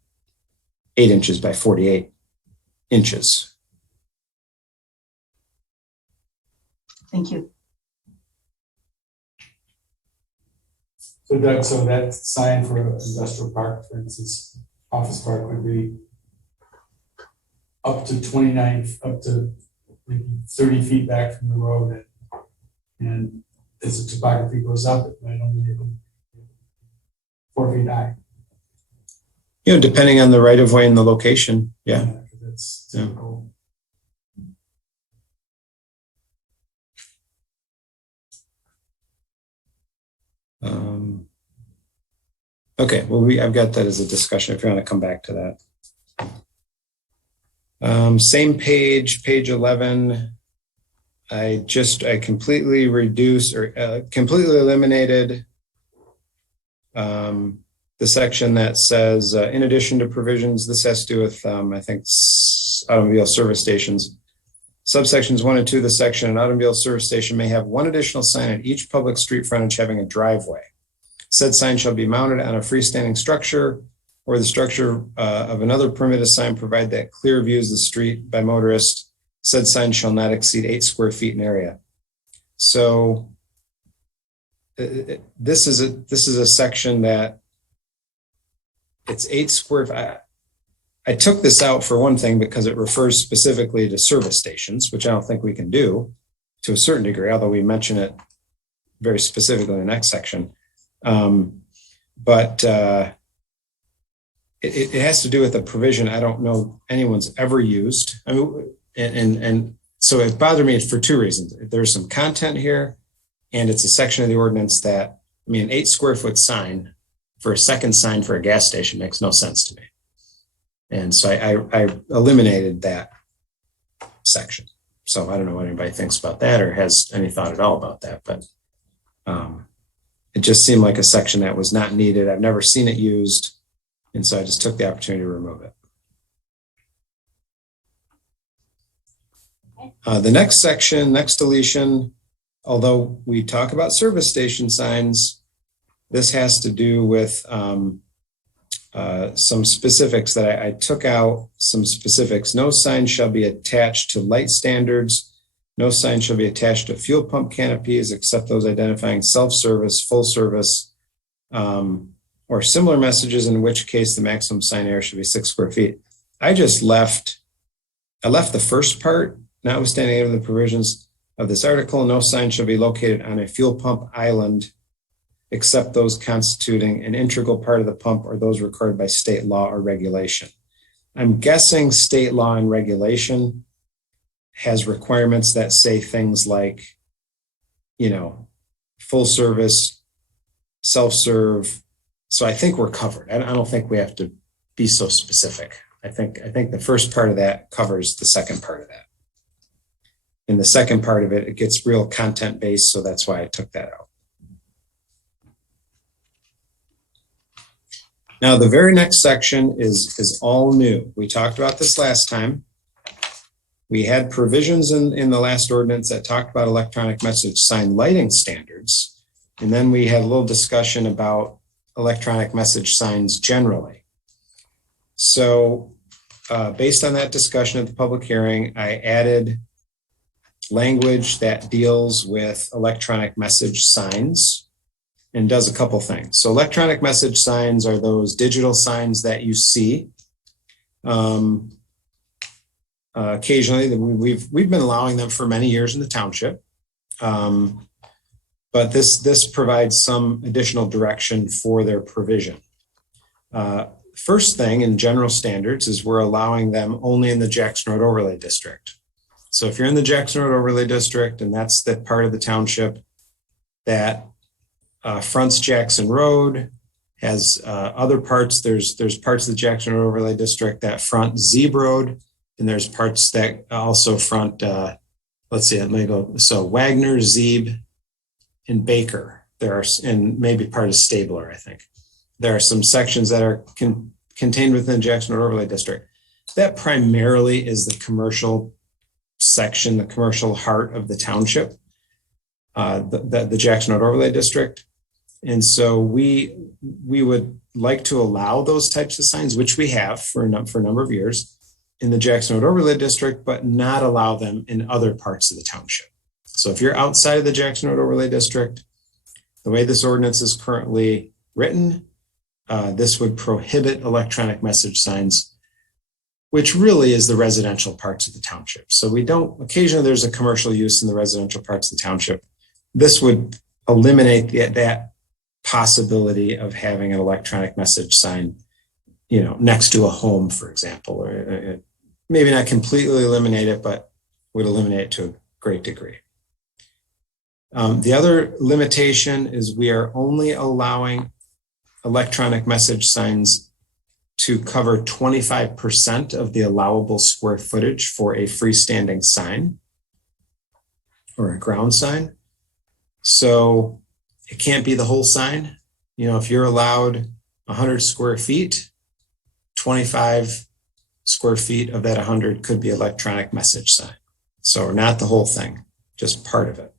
8 inches by 48 inches. Thank you. So Doug, so that sign for an industrial park, for instance, office park would be up to 29, up to maybe 30 feet back from the road. And as the topography goes up, it might only be 4 feet high. Depending on the right of way and the location. Yeah. That's typical. Okay, well, I've got that as a discussion if you want to come back to that. Same page 11. I completely reduced or completely eliminated the section that says, in addition to provisions, this has to do with, I think, automobile service stations. Subsections 1 and 2 of the section, an automobile service station may have one additional sign at each public street frontage having a driveway. Said sign shall be mounted on a freestanding structure or the structure of another permitted sign, provided that clear views the street by motorists. Said sign shall not exceed 8 square feet in area. So this is a section that it's 8 square. I took this out for one thing because it refers specifically to service stations, which I don't think we can do to a certain degree, although we mention it very specifically in the next section. But it has to do with a provision I don't know anyone's ever used. I mean, and so it bothered me for 2 reasons. There's some content here, and it's a section of the ordinance that, I mean, an 8 square foot sign for a second sign for a gas station makes no sense to me. And so I eliminated that section. So I don't know what anybody thinks about that or has any thought at all about that, but it just seemed like a section that was not needed. I've never seen it used. And so I just took the opportunity to remove it. The next section, next deletion, although we talk about service station signs, this has to do with some specifics that I took out some specifics. No sign shall be attached to light standards. No sign shall be attached to fuel pump canopies except those identifying self-service, full service, or similar messages, in which case the maximum sign area should be 6 square feet. I left the first part, notwithstanding any of the provisions of this article. No sign shall be located on a fuel pump island except those constituting an integral part of the pump or those required by state law or regulation. I'm guessing state law and regulation has requirements that say things like, full service, self-serve. So I think we're covered. I don't think we have to be so specific. I think the first part of that covers the second part of that. In the second part of it, it gets real content based. So that's why I took that out. Now, the very next section is all new. We talked about this last time. We had provisions in the last ordinance that talked about electronic message sign lighting standards. And then we had a little discussion about electronic message signs generally. So based on that discussion at the public hearing, I added language that deals with electronic message signs and does a couple things. So electronic message signs are those digital signs that you see. Occasionally, we've been allowing them for many years in the township, but this provides some additional direction for their provision. First thing in general standards is we're allowing them only in the Jackson Road Overlay District. So if you're in the Jackson Road Overlay District, and that's the part of the township that fronts Jackson Road, has other parts, there's parts of the Jackson Road Overlay District that front Zeeb Road, and there's parts that also front, let's see, let me go. So Wagner, Zeeb, and Baker. There are, and maybe part of Stabler, I think. There are some sections that are contained within the Jackson Road Overlay District. That primarily is the commercial section, the commercial heart of the township, the Jackson Road Overlay District. And so we would like to allow those types of signs, which we have for a number of years, in the Jackson Road Overlay District, but not allow them in other parts of the township. So if you're outside of the Jackson Road Overlay District, the way this ordinance is currently written, this would prohibit electronic message signs, which really is the residential parts of the township. So we don't, occasionally there's a commercial use in the residential parts of the township. This would eliminate that possibility of having an electronic message sign, next to a home, for example, or maybe not completely eliminate it, but would eliminate it to a great degree. The other limitation is we are only allowing electronic message signs to cover 25% of the allowable square footage for a freestanding sign or a ground sign. So it can't be the whole sign. If you're allowed 100 square feet, 25 square feet of that 100 could be electronic message sign. So not the whole thing, just part of it.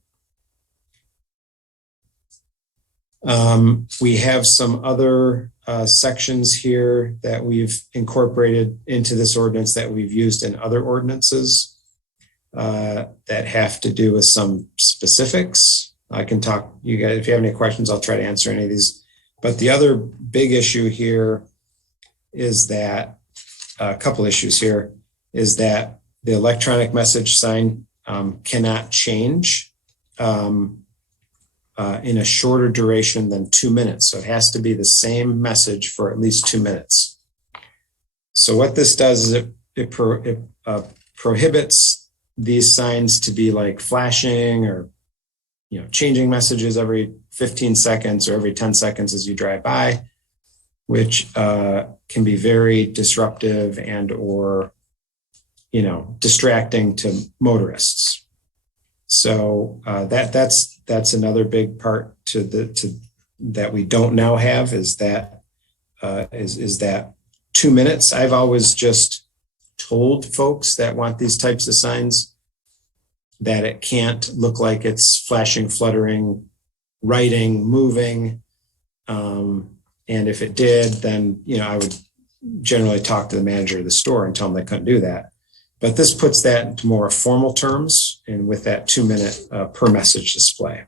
We have some other sections here that we've incorporated into this ordinance that we've used in other ordinances that have to do with some specifics. I can talk, you guys, if you have any questions, I'll try to answer any of these. But the other big issue here is that, a couple issues here, is that the electronic message sign cannot change in a shorter duration than 2 minutes. So it has to be the same message for at least 2 minutes. So what this does is it prohibits these signs to be like flashing or changing messages every 15 seconds or every 10 seconds as you drive by, which can be very disruptive and or distracting to motorists. So that's another big part that we don't now have is that 2 minutes. I've always just told folks that want these types of signs that it can't look like it's flashing, fluttering, writing, moving. And if it did, then I would generally talk to the manager of the store and tell them they couldn't do that. But this puts that into more formal terms and with that 2 minute per message display.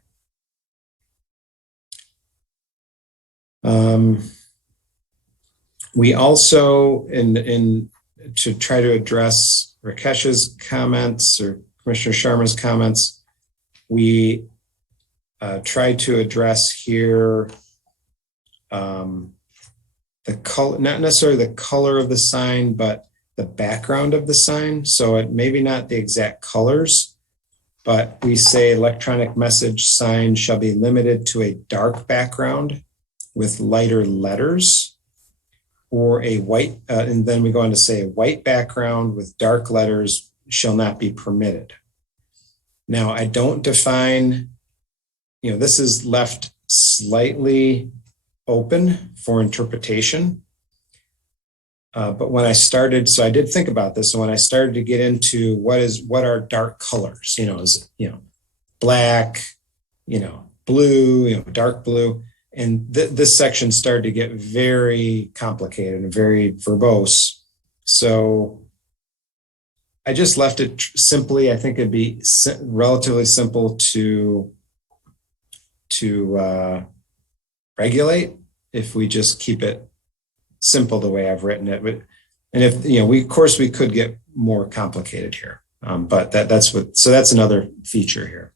We also, to try to address Rakesh's comments or Commissioner Sharma's comments, we tried to address here the color, not necessarily the color of the sign, but the background of the sign. So it maybe not the exact colors, but we say electronic message sign shall be limited to a dark background with lighter letters, or a white, and then we go on to say a white background with dark letters shall not be permitted. Now, I don't define, this is left slightly open for interpretation. But when I started, so I did think about this. And when I started to get into what are dark colors, is it, black, blue, dark blue. And this section started to get very complicated and very verbose. So I just left it simply. I think it'd be relatively simple to regulate if we just keep it simple the way I've written it. And if we could get more complicated here, but that's another feature here.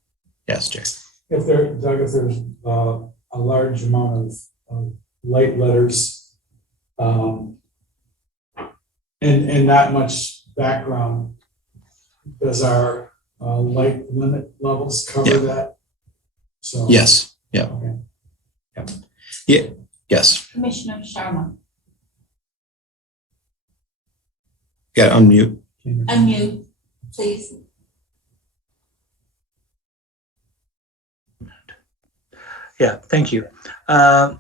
Yes, Jay. If there's a large amount of light letters, and not much background, does our light limit levels cover that? So Yes. Yeah. Okay. Yeah. Yes. Commissioner Sharma, Got to unmute. unmute, please. Yeah, thank you. Yeah,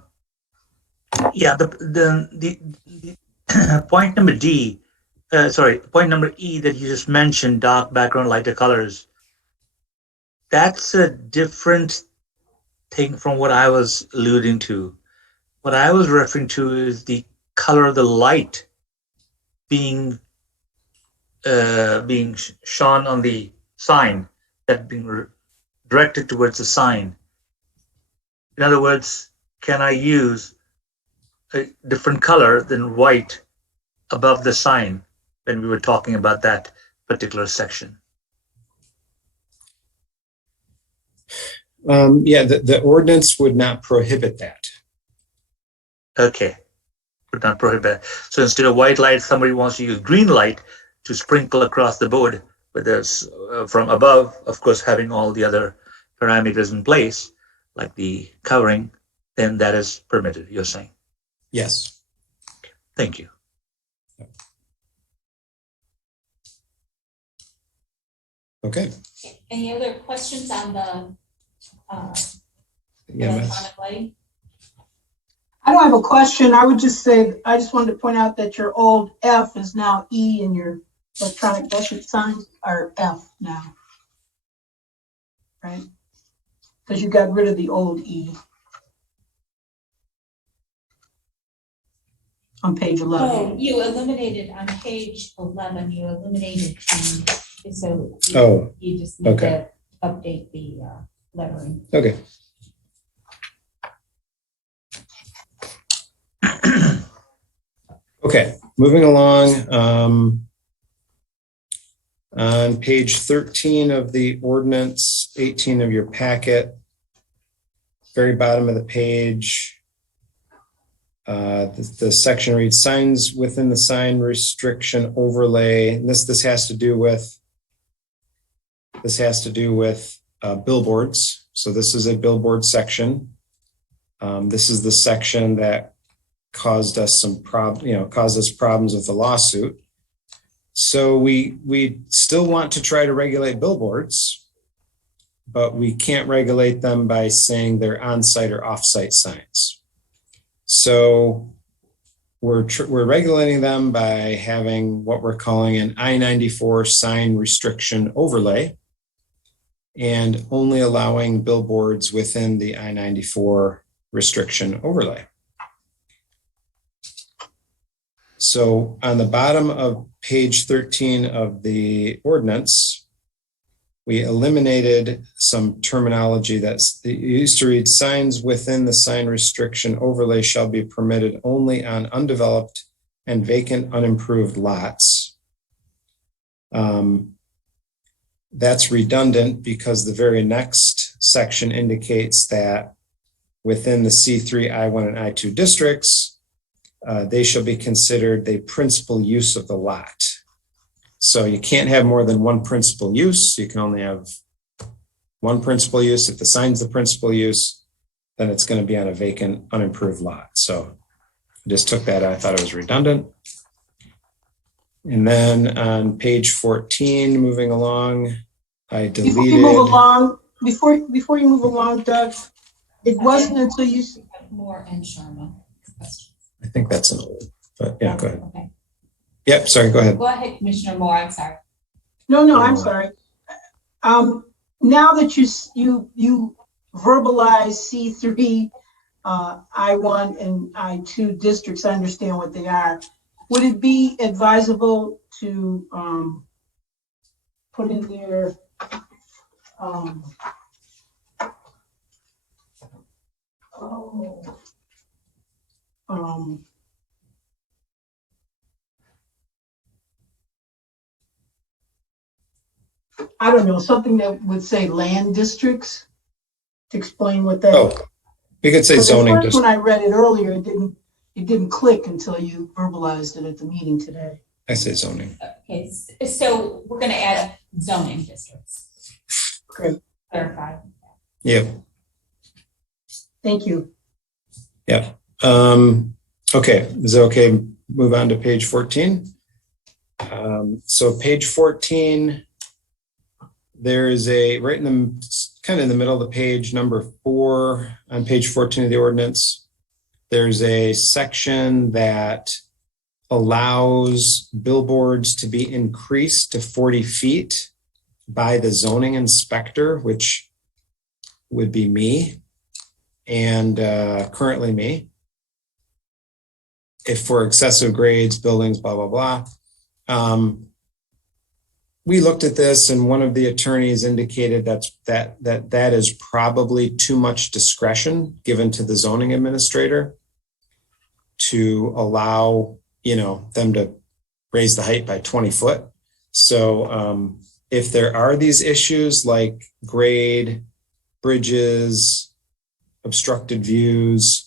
the point number point number E that you just mentioned, dark background, lighter colors. That's a different thing from what I was alluding to. What I was referring to is the color of the light being shone on the sign, that being directed towards the sign. In other words, can I use a different color than white above the sign when we were talking about that particular section? The ordinance would not prohibit that. Okay, would not prohibit. So instead of white light, somebody wants to use green light to sprinkle across the board, but there's from above, of course, having all the other parameters in place, like the covering, then that is permitted, you're saying? Yes. Thank you. Okay. Any other questions on the Yeah, electronic lighting? I don't have a question. I would just say, I just wanted to point out that your old F is now E and your electronic message signs are F now. Right? Because you got rid of the old E. On page 11. Oh, you eliminated on page 11, you eliminated E, so Oh, you just need okay. to update the lettering. Okay. Okay, moving along. On page 13 of the ordinance, 18 of your packet, very bottom of the page, the section reads signs within the sign restriction overlay. And this has to do with billboards. So this is a billboard section. This is the section that caused us problems with the lawsuit. So we still want to try to regulate billboards, but we can't regulate them by saying they're on-site or off-site signs. So we're regulating them by having what we're calling an I-94 sign restriction overlay and only allowing billboards within the I-94 restriction overlay. So on the bottom of page 13 of the ordinance, we eliminated some terminology that used to read signs within the sign restriction overlay shall be permitted only on undeveloped and vacant unimproved lots. That's redundant because the very next section indicates that within the C3, I1, and I2 districts, they shall be considered the principal use of the lot. So you can't have more than one principal use. You can only have one principal use. If the sign's the principal use, then it's going to be on a vacant, unimproved lot. So I just took that. I thought it was redundant. And then on page 14, moving along, I deleted. Before you move along, Doug, it wasn't until you Moore and Sharma. Questions? I think that's an old, but yeah, go ahead. Okay. Yep, sorry, go ahead. Go ahead, Commissioner Moore, I'm sorry. No, I'm sorry. Now that you verbalize C3, I1 and I2 districts, I understand what they are. Would it be advisable to put in there I don't know, something that would say land districts to explain what that. Oh, you could say But at zoning first, district. when I read it earlier, it didn't click until you verbalized it at the meeting today. I say zoning. Okay, so we're gonna add zoning districts. Great, Clarify. Yep. thank you. Okay, is it okay? Move on to page 14. So page 14, there is right in the kind of in the middle of the page, number 4 on page 14 of the ordinance. There's a section that allows billboards to be increased to 40 feet by the zoning inspector, which would be me and currently me. If for excessive grades, buildings, blah, blah, blah. We looked at this and one of the attorneys indicated that is probably too much discretion given to the zoning administrator to allow, them to raise the height by 20 foot. So if there are these issues like grade, bridges, obstructed views,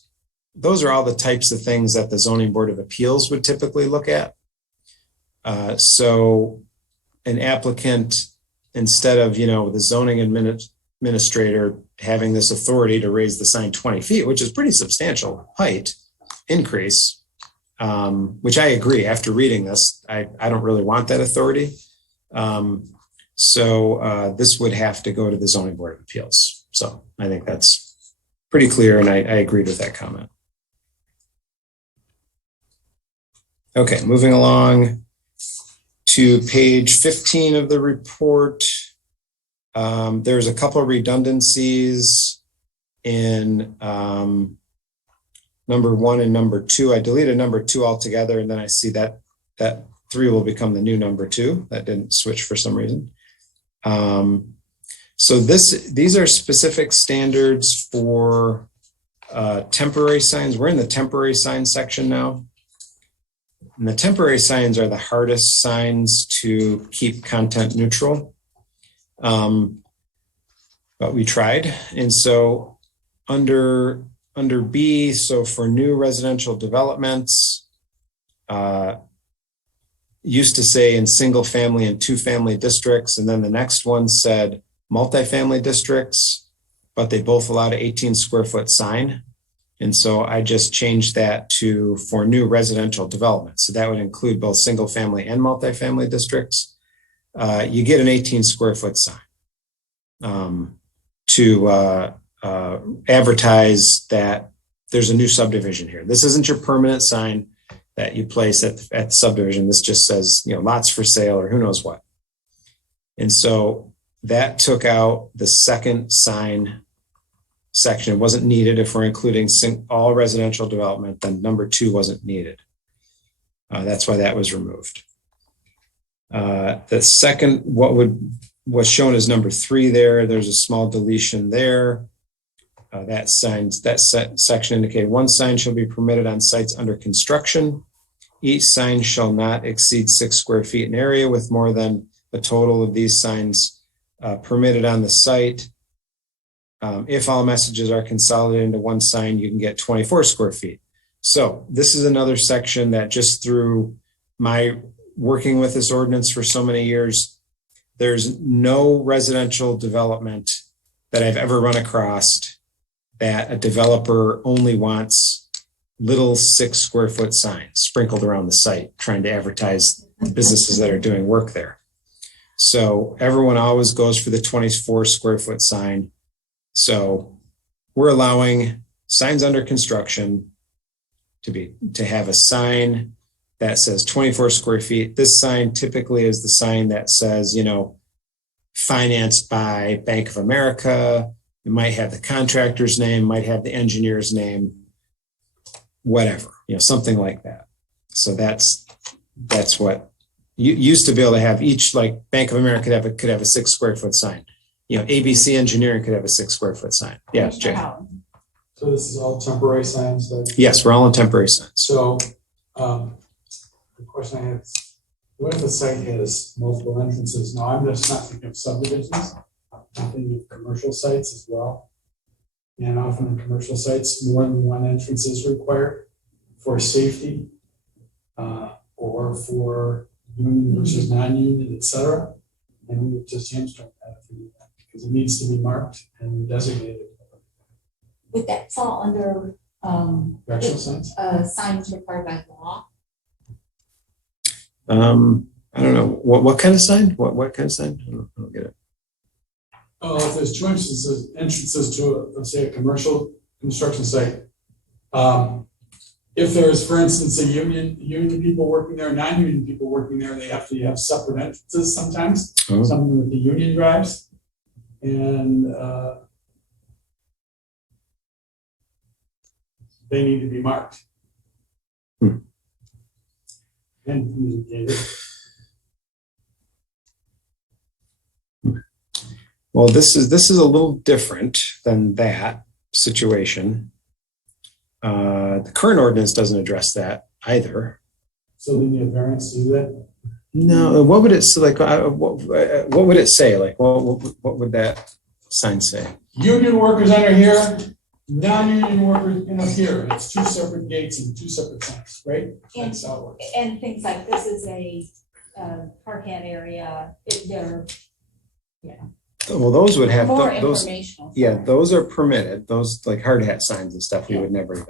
those are all the types of things that the Zoning Board of Appeals would typically look at. So an applicant, instead of, the zoning administrator having this authority to raise the sign 20 feet, which is pretty substantial height increase, which I agree after reading this, I don't really want that authority. So this would have to go to the Zoning Board of Appeals. So I think that's pretty clear, and I agreed with that comment. Okay, moving along to page 15 of the report. There's a couple of redundancies in number 1 and number 2. I deleted number 2 altogether, and then I see that 3 will become the new number 2. That didn't switch for some reason. So these are specific standards for temporary signs. We're in the temporary sign section now. And the temporary signs are the hardest signs to keep content neutral. But we tried. And so under B, so for new residential developments, used to say in single family and 2-family districts. And then the next one said multifamily districts, but they both allowed an 18 square foot sign. And so I just changed that to for new residential development. So that would include both single family and multifamily districts. You get an 18 square foot sign to advertise that there's a new subdivision here. This isn't your permanent sign that you place at the subdivision. This just says, lots for sale or who knows what. And so that took out the second sign section. It wasn't needed. If we're including all residential development, then number 2 wasn't needed. That's why that was removed. The second, what's shown as number 3 there, there's a small deletion there. That section indicated 1 sign shall be permitted on sites under construction. Each sign shall not exceed 6 square feet in area with more than the total of these signs permitted on the site. If all messages are consolidated into 1 sign, you can get 24 square feet. So this is another section that just through my working with this ordinance for so many years, there's no residential development that I've ever run across that a developer only wants little 6 square foot signs sprinkled around the site, trying to advertise the businesses that are doing work there. So everyone always goes for the 24 square foot sign. So we're allowing signs under construction to have a sign that says 24 square feet. This sign typically is the sign that says, financed by Bank of America. It might have the contractor's name, might have the engineer's name, whatever, something like that. So that's what you used to be able to have. Each, like Bank of America could have a 6 square foot sign. ABC Engineering could have a 6 square foot sign. Yeah, Jay. So this is all temporary signs that? Yes, we're all on temporary signs. So, the question I have is, what if the site has multiple entrances? Now, I'm just not thinking of subdivisions, I'm thinking of commercial sites as well. And often in commercial sites, more than one entrance is required for safety, or for union versus non-union, et cetera. And we would just hamstring that if we do that, because it needs to be marked and designated. Would that fall under Directional signs? signs required by law? I don't know. What kind of sign? What kind of sign? I don't get it. Oh, if there's two entrances to, let's say, a commercial construction site, if there's, for instance, a union people working there, non-union people working there, they have to have separate entrances sometimes. Oh. Something with the union drives, and they need to be marked and communicated. Well, this is a little different than that situation. The current ordinance doesn't address that either. So they need a variance to do that. No, what would it say? Like, what would it say? Like, what would that sign say? Union workers enter here, non-union workers enter here. It's two separate gates and two separate signs, right? And, That's how it works. and things like this is a parkland area, they're Well, those would have more those. informational. Yeah, those are permitted. Those like hard hat signs and stuff. We would never even.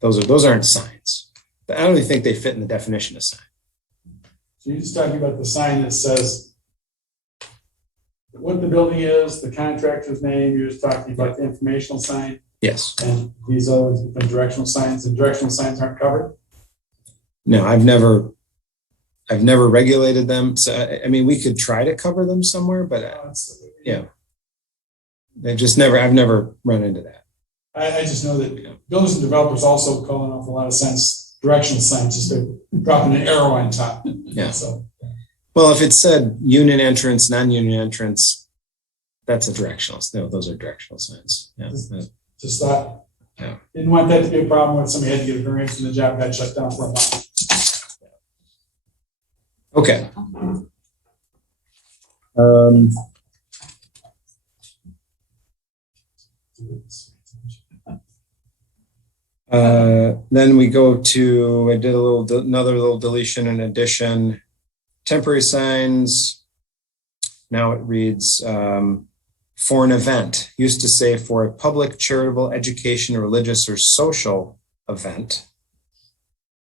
Those aren't signs. But I don't even think they fit in the definition of sign. So you're just talking about the sign that says what the building is, the contractor's name, you're just talking about the informational sign, Yes. and these are the directional signs, and directional signs aren't covered? No, I've never regulated them. So I mean, we could try to cover them somewhere, but yeah, I've never run into that. I just know that builders and developers also call an awful lot of signs, directional signs, just to dropping an arrow on top. Yeah. So, Well, if it said union entrance, non-union entrance, that's a directional. No, those are directional signs. Yeah. just thought, Yeah. didn't want that to be a problem when somebody had to get a variance and the job got shut down for a month. Okay. Then we go to, I did another little deletion and addition. Temporary signs. Now it reads, for an event. Used to say for a public, charitable, education, religious, or social event,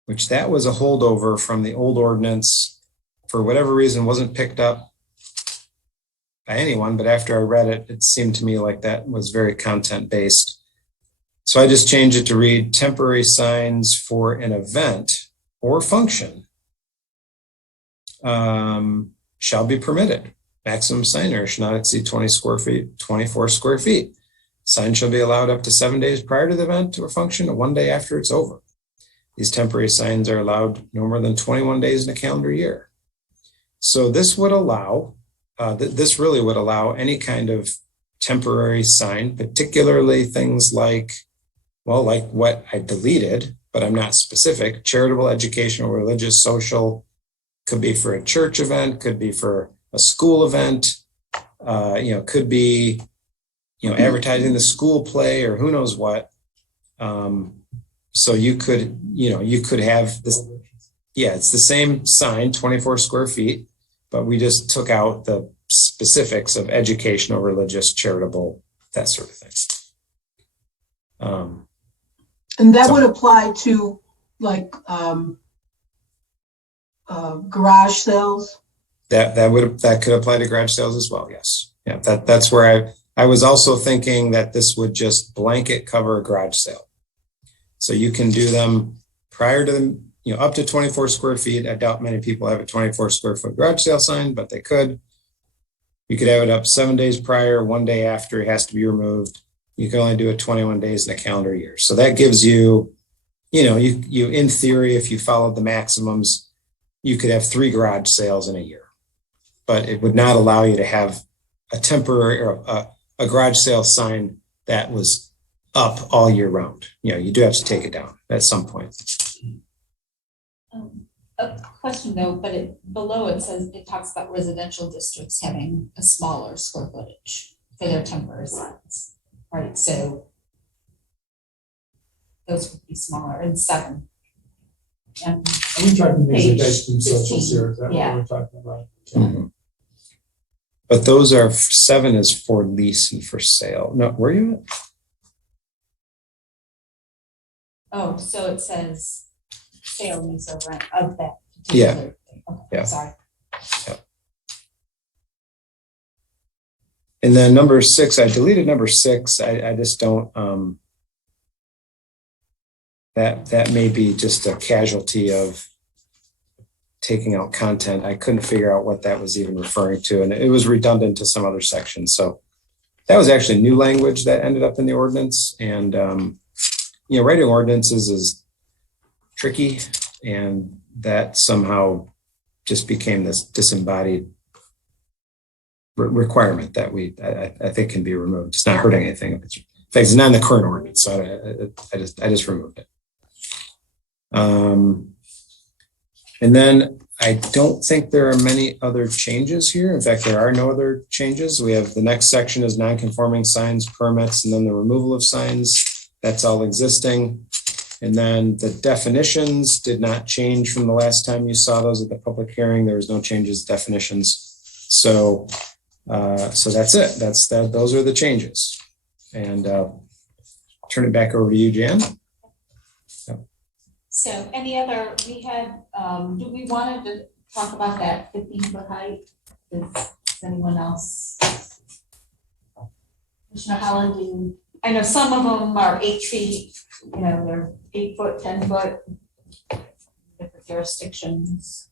which that was a holdover from the old ordinance. For whatever reason, wasn't picked up by anyone, but after I read it, it seemed to me like that was very content-based. So I just changed it to read temporary signs for an event or function shall be permitted. Maximum sign area should not exceed 24 square feet. Sign shall be allowed up to 7 days prior to the event or function and 1 day after it's over. These temporary signs are allowed no more than 21 days in a calendar year. So this would allow, this really would allow any kind of temporary sign, particularly things like, well, like what I deleted, but I'm not specific, charitable, educational, religious, social, could be for a church event, could be for a school event, could be, advertising the school play or who knows what. So you could have this, it's the same sign, 24 square feet, but we just took out the specifics of educational, religious, charitable, that sort of thing. And that would apply to like garage sales? That could apply to garage sales as well. Yes. Yeah. That's where I was also thinking that this would just blanket cover a garage sale. So you can do them prior to the, up to 24 square feet. I doubt many people have a 24 square foot garage sale sign, but they could. You could have it up 7 days prior, 1 day after it has to be removed. You can only do it 21 days in a calendar year. So that gives you, you in theory, if you followed the maximums, you could have 3 garage sales in a year. But it would not allow you to have a temporary or a garage sale sign that was up all year round. You do have to take it down at some point. A question though, but below it says, it talks about residential districts having a smaller square footage for their temporary signs, right? So those would be smaller and 7. And Are we talking these Page bedroom socials 15, here? Is that what yeah. we're talking about? Mhm. But those are 7 is for lease and for sale. No, where are you at? oh, so it says sale, lease, or rent of that Yeah. particular thing. Okay, Yeah. sorry. And then number 6, I deleted number 6. I just don't, that may be just a casualty of taking out content. I couldn't figure out what that was even referring to. And it was redundant to some other sections. So that was actually new language that ended up in the ordinance. And, writing ordinances is tricky. And that somehow just became this disembodied requirement that I think can be removed. It's not hurting anything. In fact, it's not in the current ordinance, so I just removed it. And then I don't think there are many other changes here. In fact, there are no other changes. We have the next section is non-conforming signs, permits, and then the removal of signs. That's all existing. And then the definitions did not change from the last time you saw those at the public hearing. There was no changes to definitions. So that's it. Those are the changes. And turn it back over to you, Jan. So any other, we had, do we wanted to talk about that 15-foot height? Does anyone else? Commissioner Holland, I know some of them are 8 feet, they're 8 foot, 10 foot, different jurisdictions.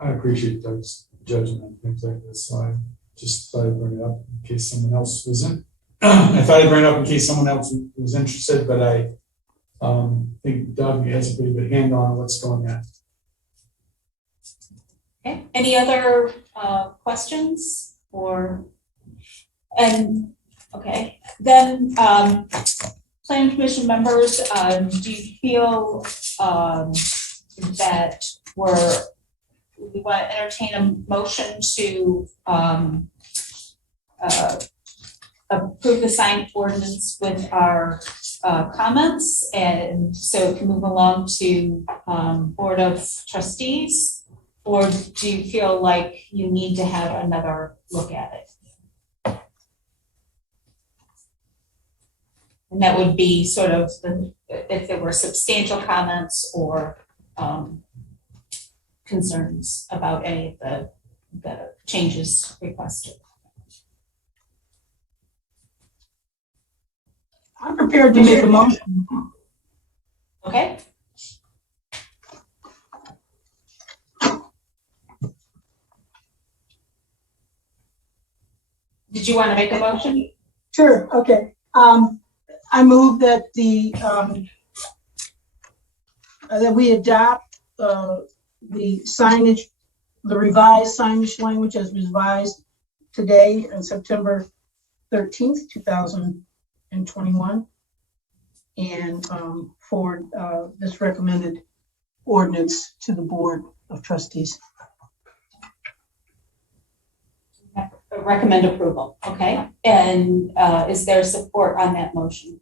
I appreciate Doug's judgment on things like this, so I just thought I'd bring it up in case someone else was in. I thought I'd bring it up in case someone else was interested, but I think Doug has a pretty good handle on what's going on. Okay, any other questions okay, then planning commission members, do you feel that we want to entertain a motion to approve the sign ordinance with our comments, and so it can move along to Board of Trustees? Or do you feel like you need to have another look at it? And that would be sort of if there were substantial comments or concerns about any of the changes requested. I'm prepared to make a motion. Okay. Did you want to make a motion? Sure, okay. I move that that we adopt the signage, the revised signage language as revised today on September 13th, 2021, and forward this recommended ordinance to the Board of Trustees. Recommend approval, okay? And is there support on that motion?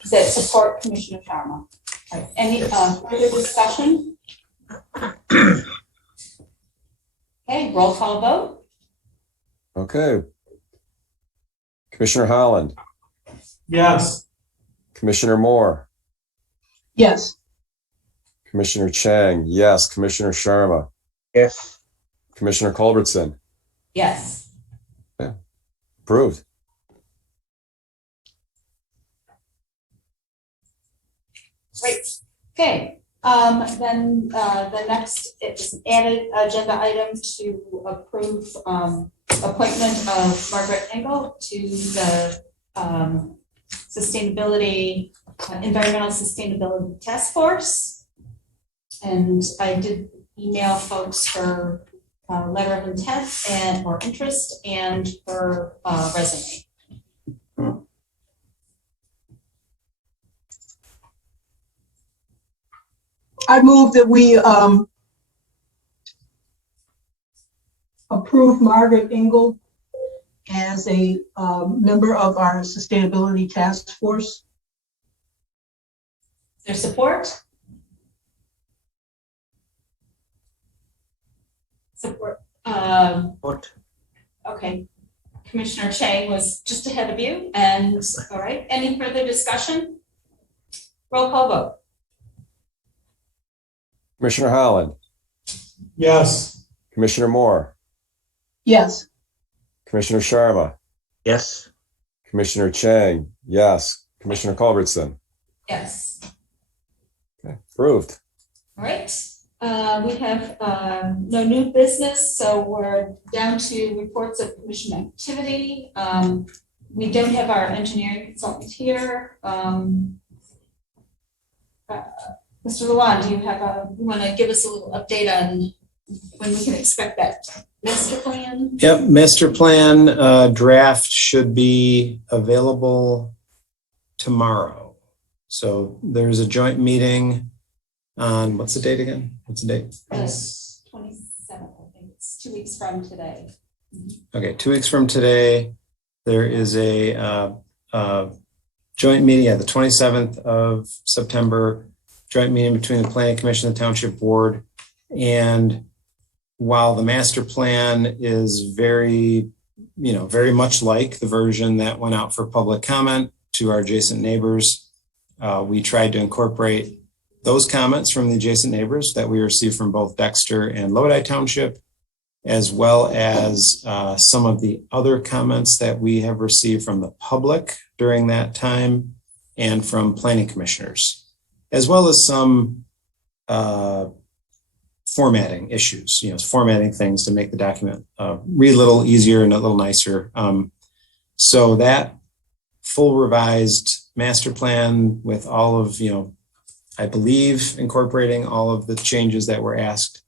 Does that support Commissioner Sharma? Right. Any further discussion? Okay, roll call vote. Okay. Commissioner Holland, Yes. Commissioner Moore, Yes. Commissioner Chang, yes. Commissioner Sharma, Yes. Commissioner Culbertson. Yes. Approved. Great. Okay. Then the next is an added agenda item to approve appointment of Margaret Engel to the sustainability, environmental sustainability task force. And I did email folks her letter of intent and or interest and her resume. I move that we approve Margaret Engel as a member of our sustainability task force. Their support? Support. What? Okay. Commissioner Chang was just ahead of you. And all right, any further discussion? Roll call vote. Commissioner Holland, Yes. Commissioner Moore, Yes. Commissioner Sharma, Yes. Commissioner Chang, yes. Commissioner Culbertson. Yes. Okay, approved. All right. We have no new business, so we're down to reports of commission activity. We don't have our engineering consultant here. Mr. Lalonde, do you want to give us a little update on when we can expect that master plan? Yep, master plan draft should be available tomorrow. So there's a joint meeting on, what's the date again? What's the date? 27th, I think it's 2 weeks from today. Okay, 2 weeks from today, there is a joint meeting, the 27th of September, joint meeting between the Planning Commission and the Township Board. And while the master plan is very much like the version that went out for public comment to our adjacent neighbors, we tried to incorporate those comments from the adjacent neighbors that we received from both Dexter and Lodi Township, as well as some of the other comments that we have received from the public during that time and from planning commissioners, as well as some formatting issues, formatting things to make the document read a little easier and a little nicer. So that full revised master plan with all of, I believe incorporating all of the changes that were asked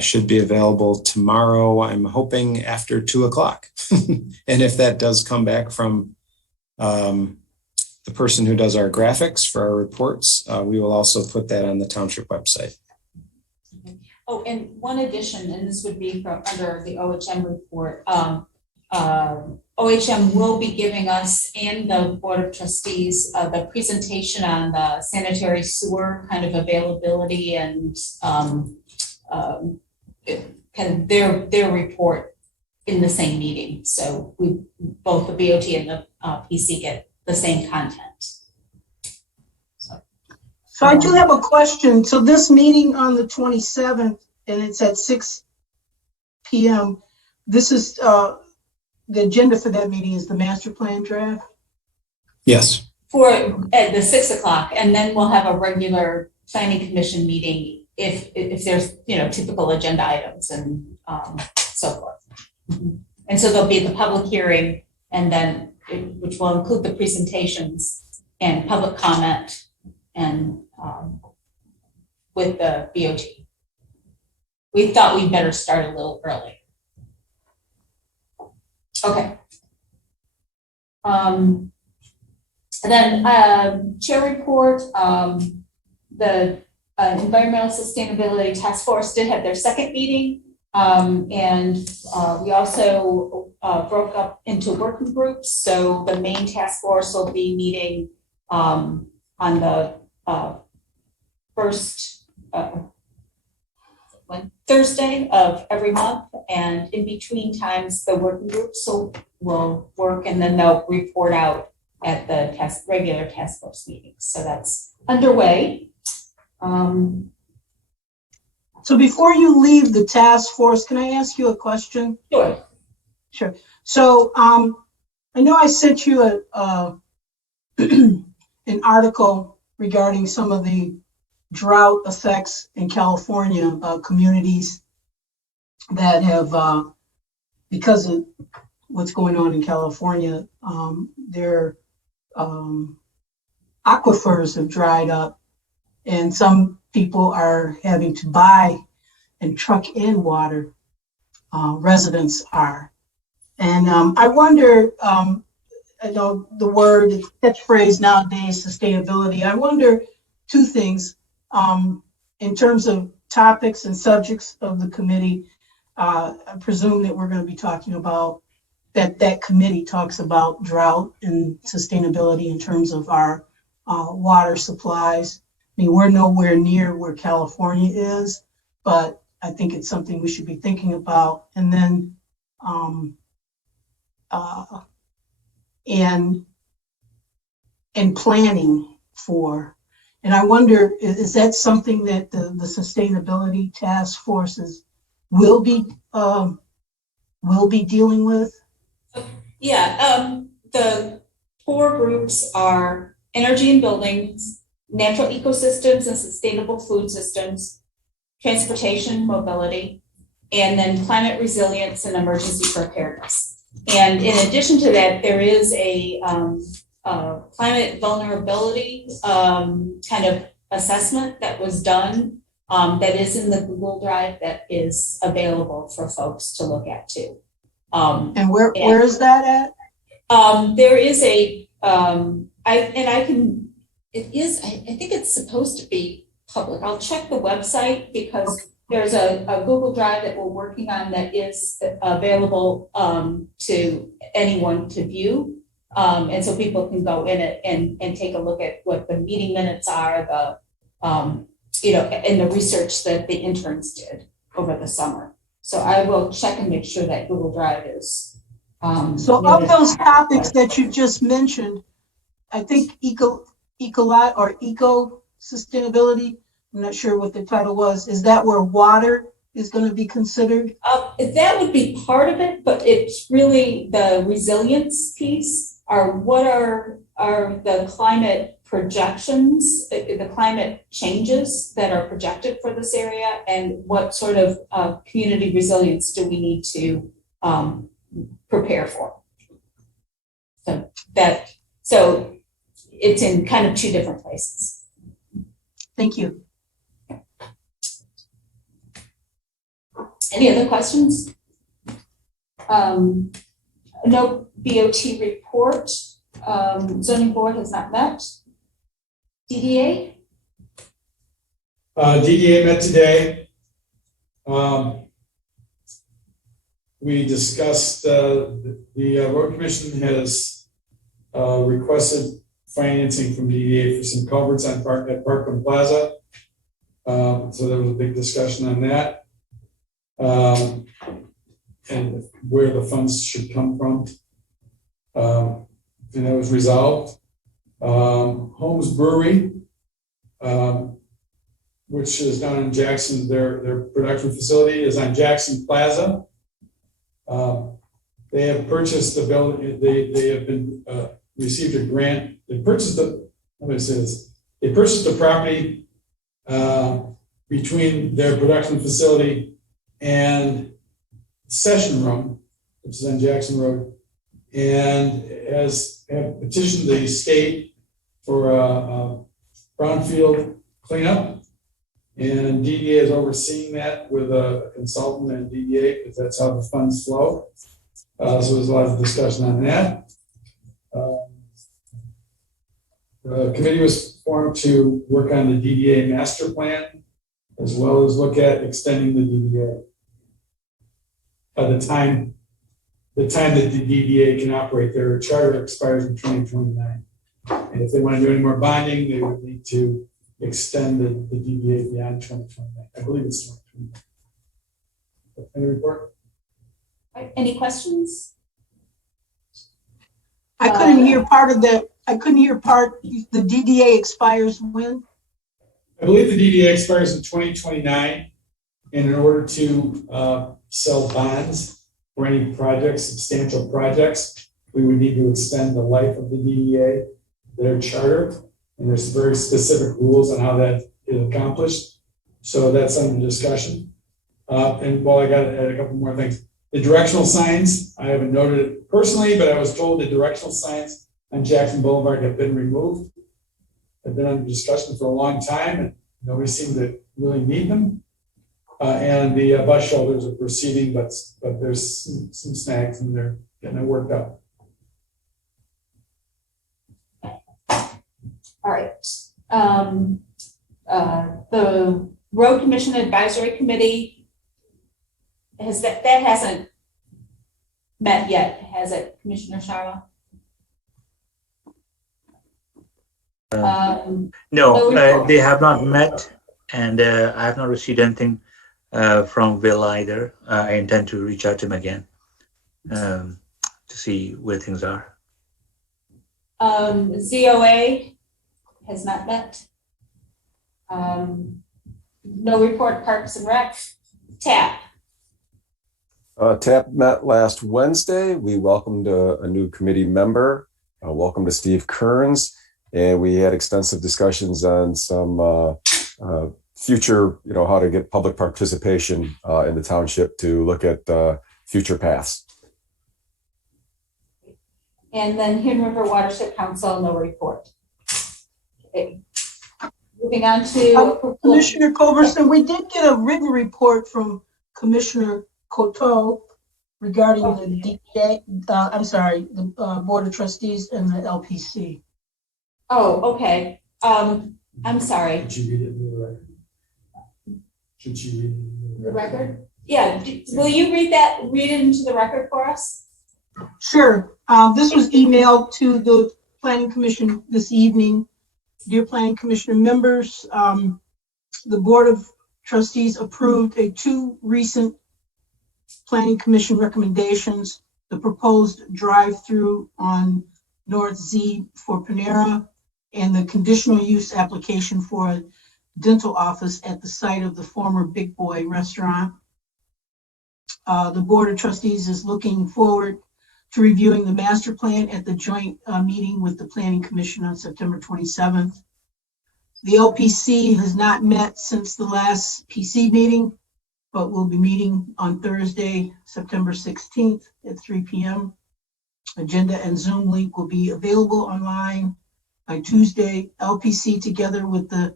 should be available tomorrow. I'm hoping after 2:00. And if that does come back from the person who does our graphics for our reports, we will also put that on the township website. Oh, and one addition, and this would be from under the OHM report. OHM will be giving us and the Board of Trustees the presentation on the sanitary sewer kind of availability and kind of their report in the same meeting. So we both the BOT and the PC get the same content. So I do have a question. So this meeting on the 27th, and it's at 6 p.m. This is the agenda for that meeting is the master plan draft? Yes. For at the 6:00, and then we'll have a regular planning commission meeting if there's typical agenda items and so forth. And so there'll be the public hearing, and then which will include the presentations and public comment and with the BOT. We thought we'd better start a little early. Okay. And then chair report, the Environmental Sustainability Task Force did have their second meeting. And we also broke up into working groups. So the main task force will be meeting on the first Thursday of every month, and in between times the working groups will work, and then they'll report out at the regular task force meetings. So that's underway. So before you leave the task force, can I ask you a question? Sure. Sure. So I know I sent you an article regarding some of the drought effects in California, communities that have, because of what's going on in California, their aquifers have dried up, and some people are having to buy and truck in water. Residents are. And I wonder, I know the word, catchphrase nowadays, sustainability. I wonder two things in terms of topics and subjects of the committee. I presume that we're going to be talking about that committee talks about drought and sustainability in terms of our water supplies. I mean, we're nowhere near where California is, but I think it's something we should be thinking about. And then and planning for. And I wonder, is that something that the sustainability task forces will be dealing with? Yeah, the four groups are energy and buildings, natural ecosystems and sustainable food systems, transportation, mobility, and then climate resilience and emergency preparedness. And in addition to that, there is a climate vulnerability kind of assessment that was done that is in the Google Drive that is available for folks to look at too. And where is that at? There is a, I think it's supposed to be public. I'll check the website because there's a Google Drive that we're working on that is available to anyone to view. And so people can go in it and take a look at what the meeting minutes are, and the research that the interns did over the summer. So I will check and make sure that Google Drive is. So of those topics that you just mentioned, I think eco sustainability, I'm not sure what the title was, is that where water is going to be considered? That would be part of it, but it's really the resilience piece, what are the climate projections, the climate changes that are projected for this area, and what sort of community resilience do we need to prepare for? So it's in kind of two different places. Thank you. Any other questions? No BOT report. Zoning board has not met. DDA? DDA met today. We discussed the road commission has requested financing from DDA for some culverts at Parkland Plaza. So there was a big discussion on that. And where the funds should come from. And that was resolved. Holmes Brewery, which is down in Jackson, their production facility is on Jackson Plaza. They have purchased the building, they have been received a grant. They purchased they purchased the property between their production facility and Session Room, which is on Jackson Road, and have petitioned the state for a brownfield cleanup. And DDA is overseeing that with a consultant and DDA because that's how the funds flow. So there's a lot of discussion on that. The committee was formed to work on the DDA master plan, as well as look at extending the DDA. By the time that the DDA can operate, their charter expires in 2029. And if they want to do any more bonding, they would need to extend the DDA beyond 2029. I believe it's 2029. Any report? Right. Any questions? I couldn't hear part of that. I couldn't hear part. The DDA expires when? I believe the DDA expires in 2029. And in order to sell bonds for any projects, substantial projects, we would need to extend the life of the DDA, their charter, and there's very specific rules on how that is accomplished. So that's under discussion. And while I got to add a couple more things. The directional signs, I haven't noted it personally, but I was told the directional signs on Jackson Boulevard have been removed. They've been under discussion for a long time, and nobody seemed to really need them. And the bus shelters are proceeding, but there's some snags and they're getting it worked out. All right. The Road Commission Advisory Committee, that hasn't met yet, has it, Commissioner Sharma? No, No report. they have not met, and I have not received anything from Will either. I intend to reach out to him again to see where things are. ZOA has not met. No report, Parks and Rec. TAP. TAP met last Wednesday. We welcomed a new committee member. Welcome to Steve Kearns. And we had extensive discussions on some future, how to get public participation in the township to look at future paths. And then Huron River Watershed Council, no report. Okay. Moving on to Commissioner Culberson, we did get a written report from Commissioner Coteau regarding the DDA, the Board of Trustees and the LPC. Oh, okay. I'm sorry. Should you read it into the record? Should you read it into The record? Yeah. Will you read it into the record for us? Sure. This was emailed to the Planning Commission this evening. Dear Planning Commission members, the Board of Trustees approved two recent Planning Commission recommendations: the proposed drive-through on North Z for Panera and the conditional use application for a dental office at the site of the former Big Boy restaurant. The Board of Trustees is looking forward to reviewing the master plan at the joint meeting with the Planning Commission on September 27th. The LPC has not met since the last PC meeting, but will be meeting on Thursday, September 16th at 3 p.m. Agenda and Zoom link will be available online by Tuesday. LPC, together with the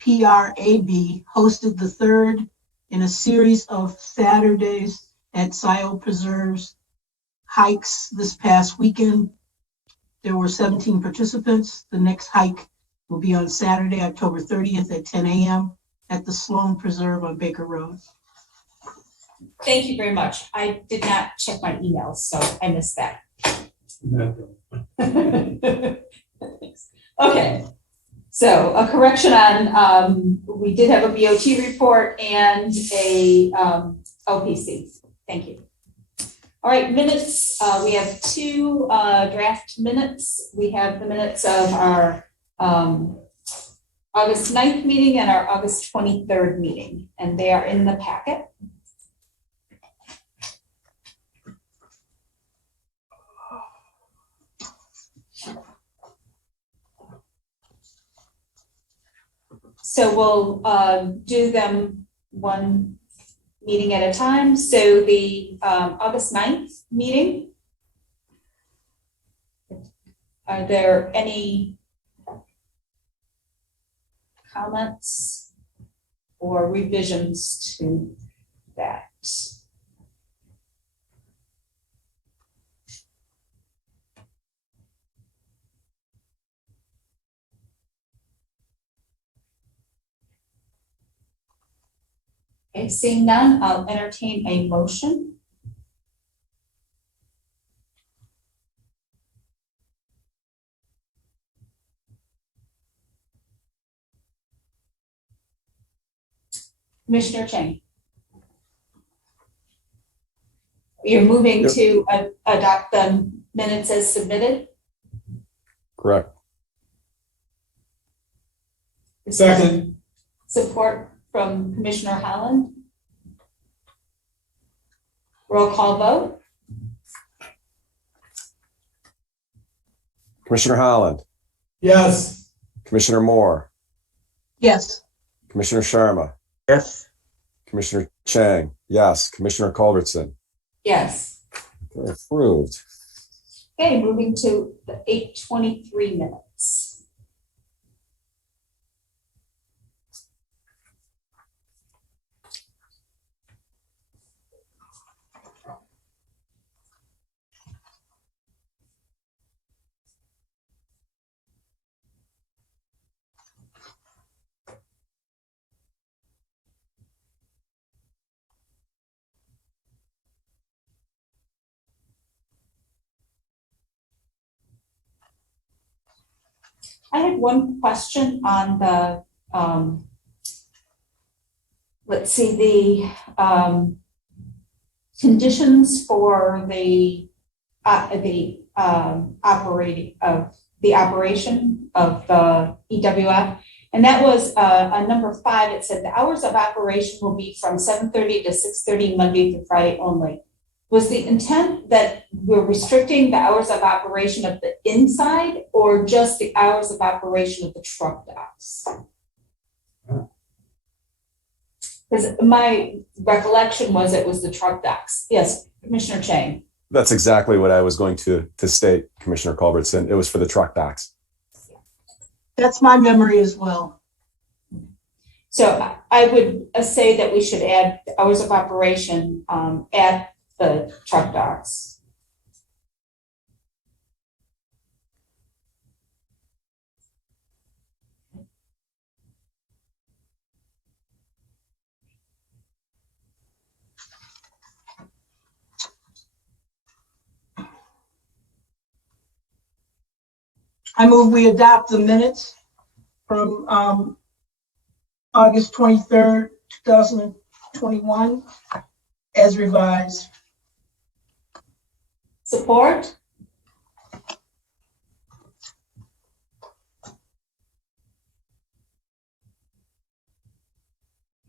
PRAB, hosted the third in a series of Saturdays at Scioto Preserves hikes this past weekend. There were 17 participants. The next hike will be on Saturday, October 30th at 10 a.m. at the Sloan Preserve on Baker Road. Thank you very much. I did not check my emails, so I missed that. the Okay. So a correction on, we did have a BOT report and a LPC. Thank you. All right, minutes. We have two draft minutes. We have the minutes of our August 9th meeting and our August 23rd meeting, and they are in the packet. So we'll do them one meeting at a time. So the August 9th meeting, are there any comments or revisions to that? Okay, seeing none, I'll entertain a motion. Commissioner Chang. You're moving Yep. to adopt the minutes as submitted? Correct. Second. Support from Commissioner Holland. Roll call vote. Commissioner Holland, Yes. Commissioner Moore, Yes. Commissioner Sharma, Yes. Commissioner Chang, yes, Commissioner Culbertson. Yes. Okay, approved. Okay, moving to the 8:23 minutes. I had one question on the, let's see, the conditions for the operation of the EWF. And that was on number 5, it said the hours of operation will be from 7:30 to 6:30 Monday through Friday only. Was the intent that we're restricting the hours of operation of the inside or just the hours of operation of the truck docks? Because my recollection was it was the truck docks. Yes, Commissioner Chang. That's exactly what I was going to state, Commissioner Culbertson. It was for the truck docks. That's my memory as well. So I would say that we should add the hours of operation at the truck docks. I move we adopt the minutes from August 23rd, 2021 as revised. Support?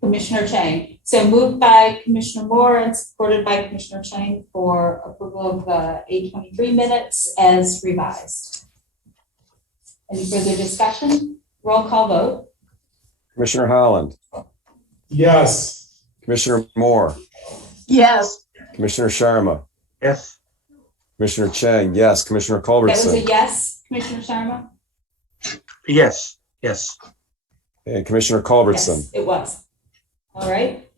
Commissioner Chang. So moved by Commissioner Moore and supported by Commissioner Chang for approval of the 8:23 minutes as revised. Any further discussion? Roll call vote. Commissioner Holland, Yes. Commissioner Moore, Yes. Commissioner Sharma, Yes. Commissioner Chang, yes, Commissioner That was a Culbertson, yes, Commissioner Sharma? Yes. Yes. and Commissioner Culbertson. Yes, it was. All right.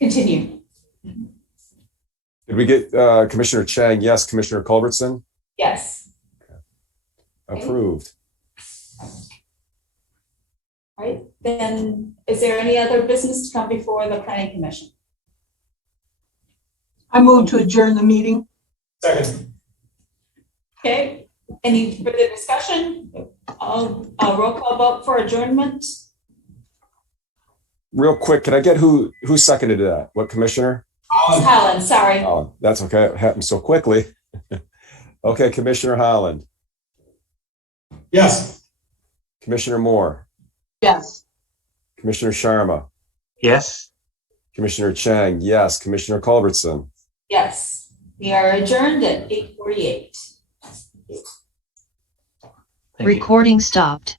Continue. Did we get Commissioner Chang? Yes, Commissioner Culbertson? Yes. Approved. All right, then is there any other business to come before the planning commission? I move to adjourn the meeting. Second. Okay, any further discussion? Roll call vote for adjournment? Real quick, can I get who seconded that? What commissioner? Helen, sorry. Oh, that's okay. It happened so quickly. Okay, Commissioner Holland, Yes. Commissioner Moore, Yes. Commissioner Sharma, Yes. Commissioner Chang, yes, Commissioner Culbertson. Yes, we are adjourned at 8:48. Thank you. Recording stopped.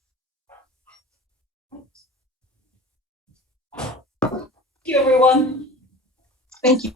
Thank you, everyone. Thank you.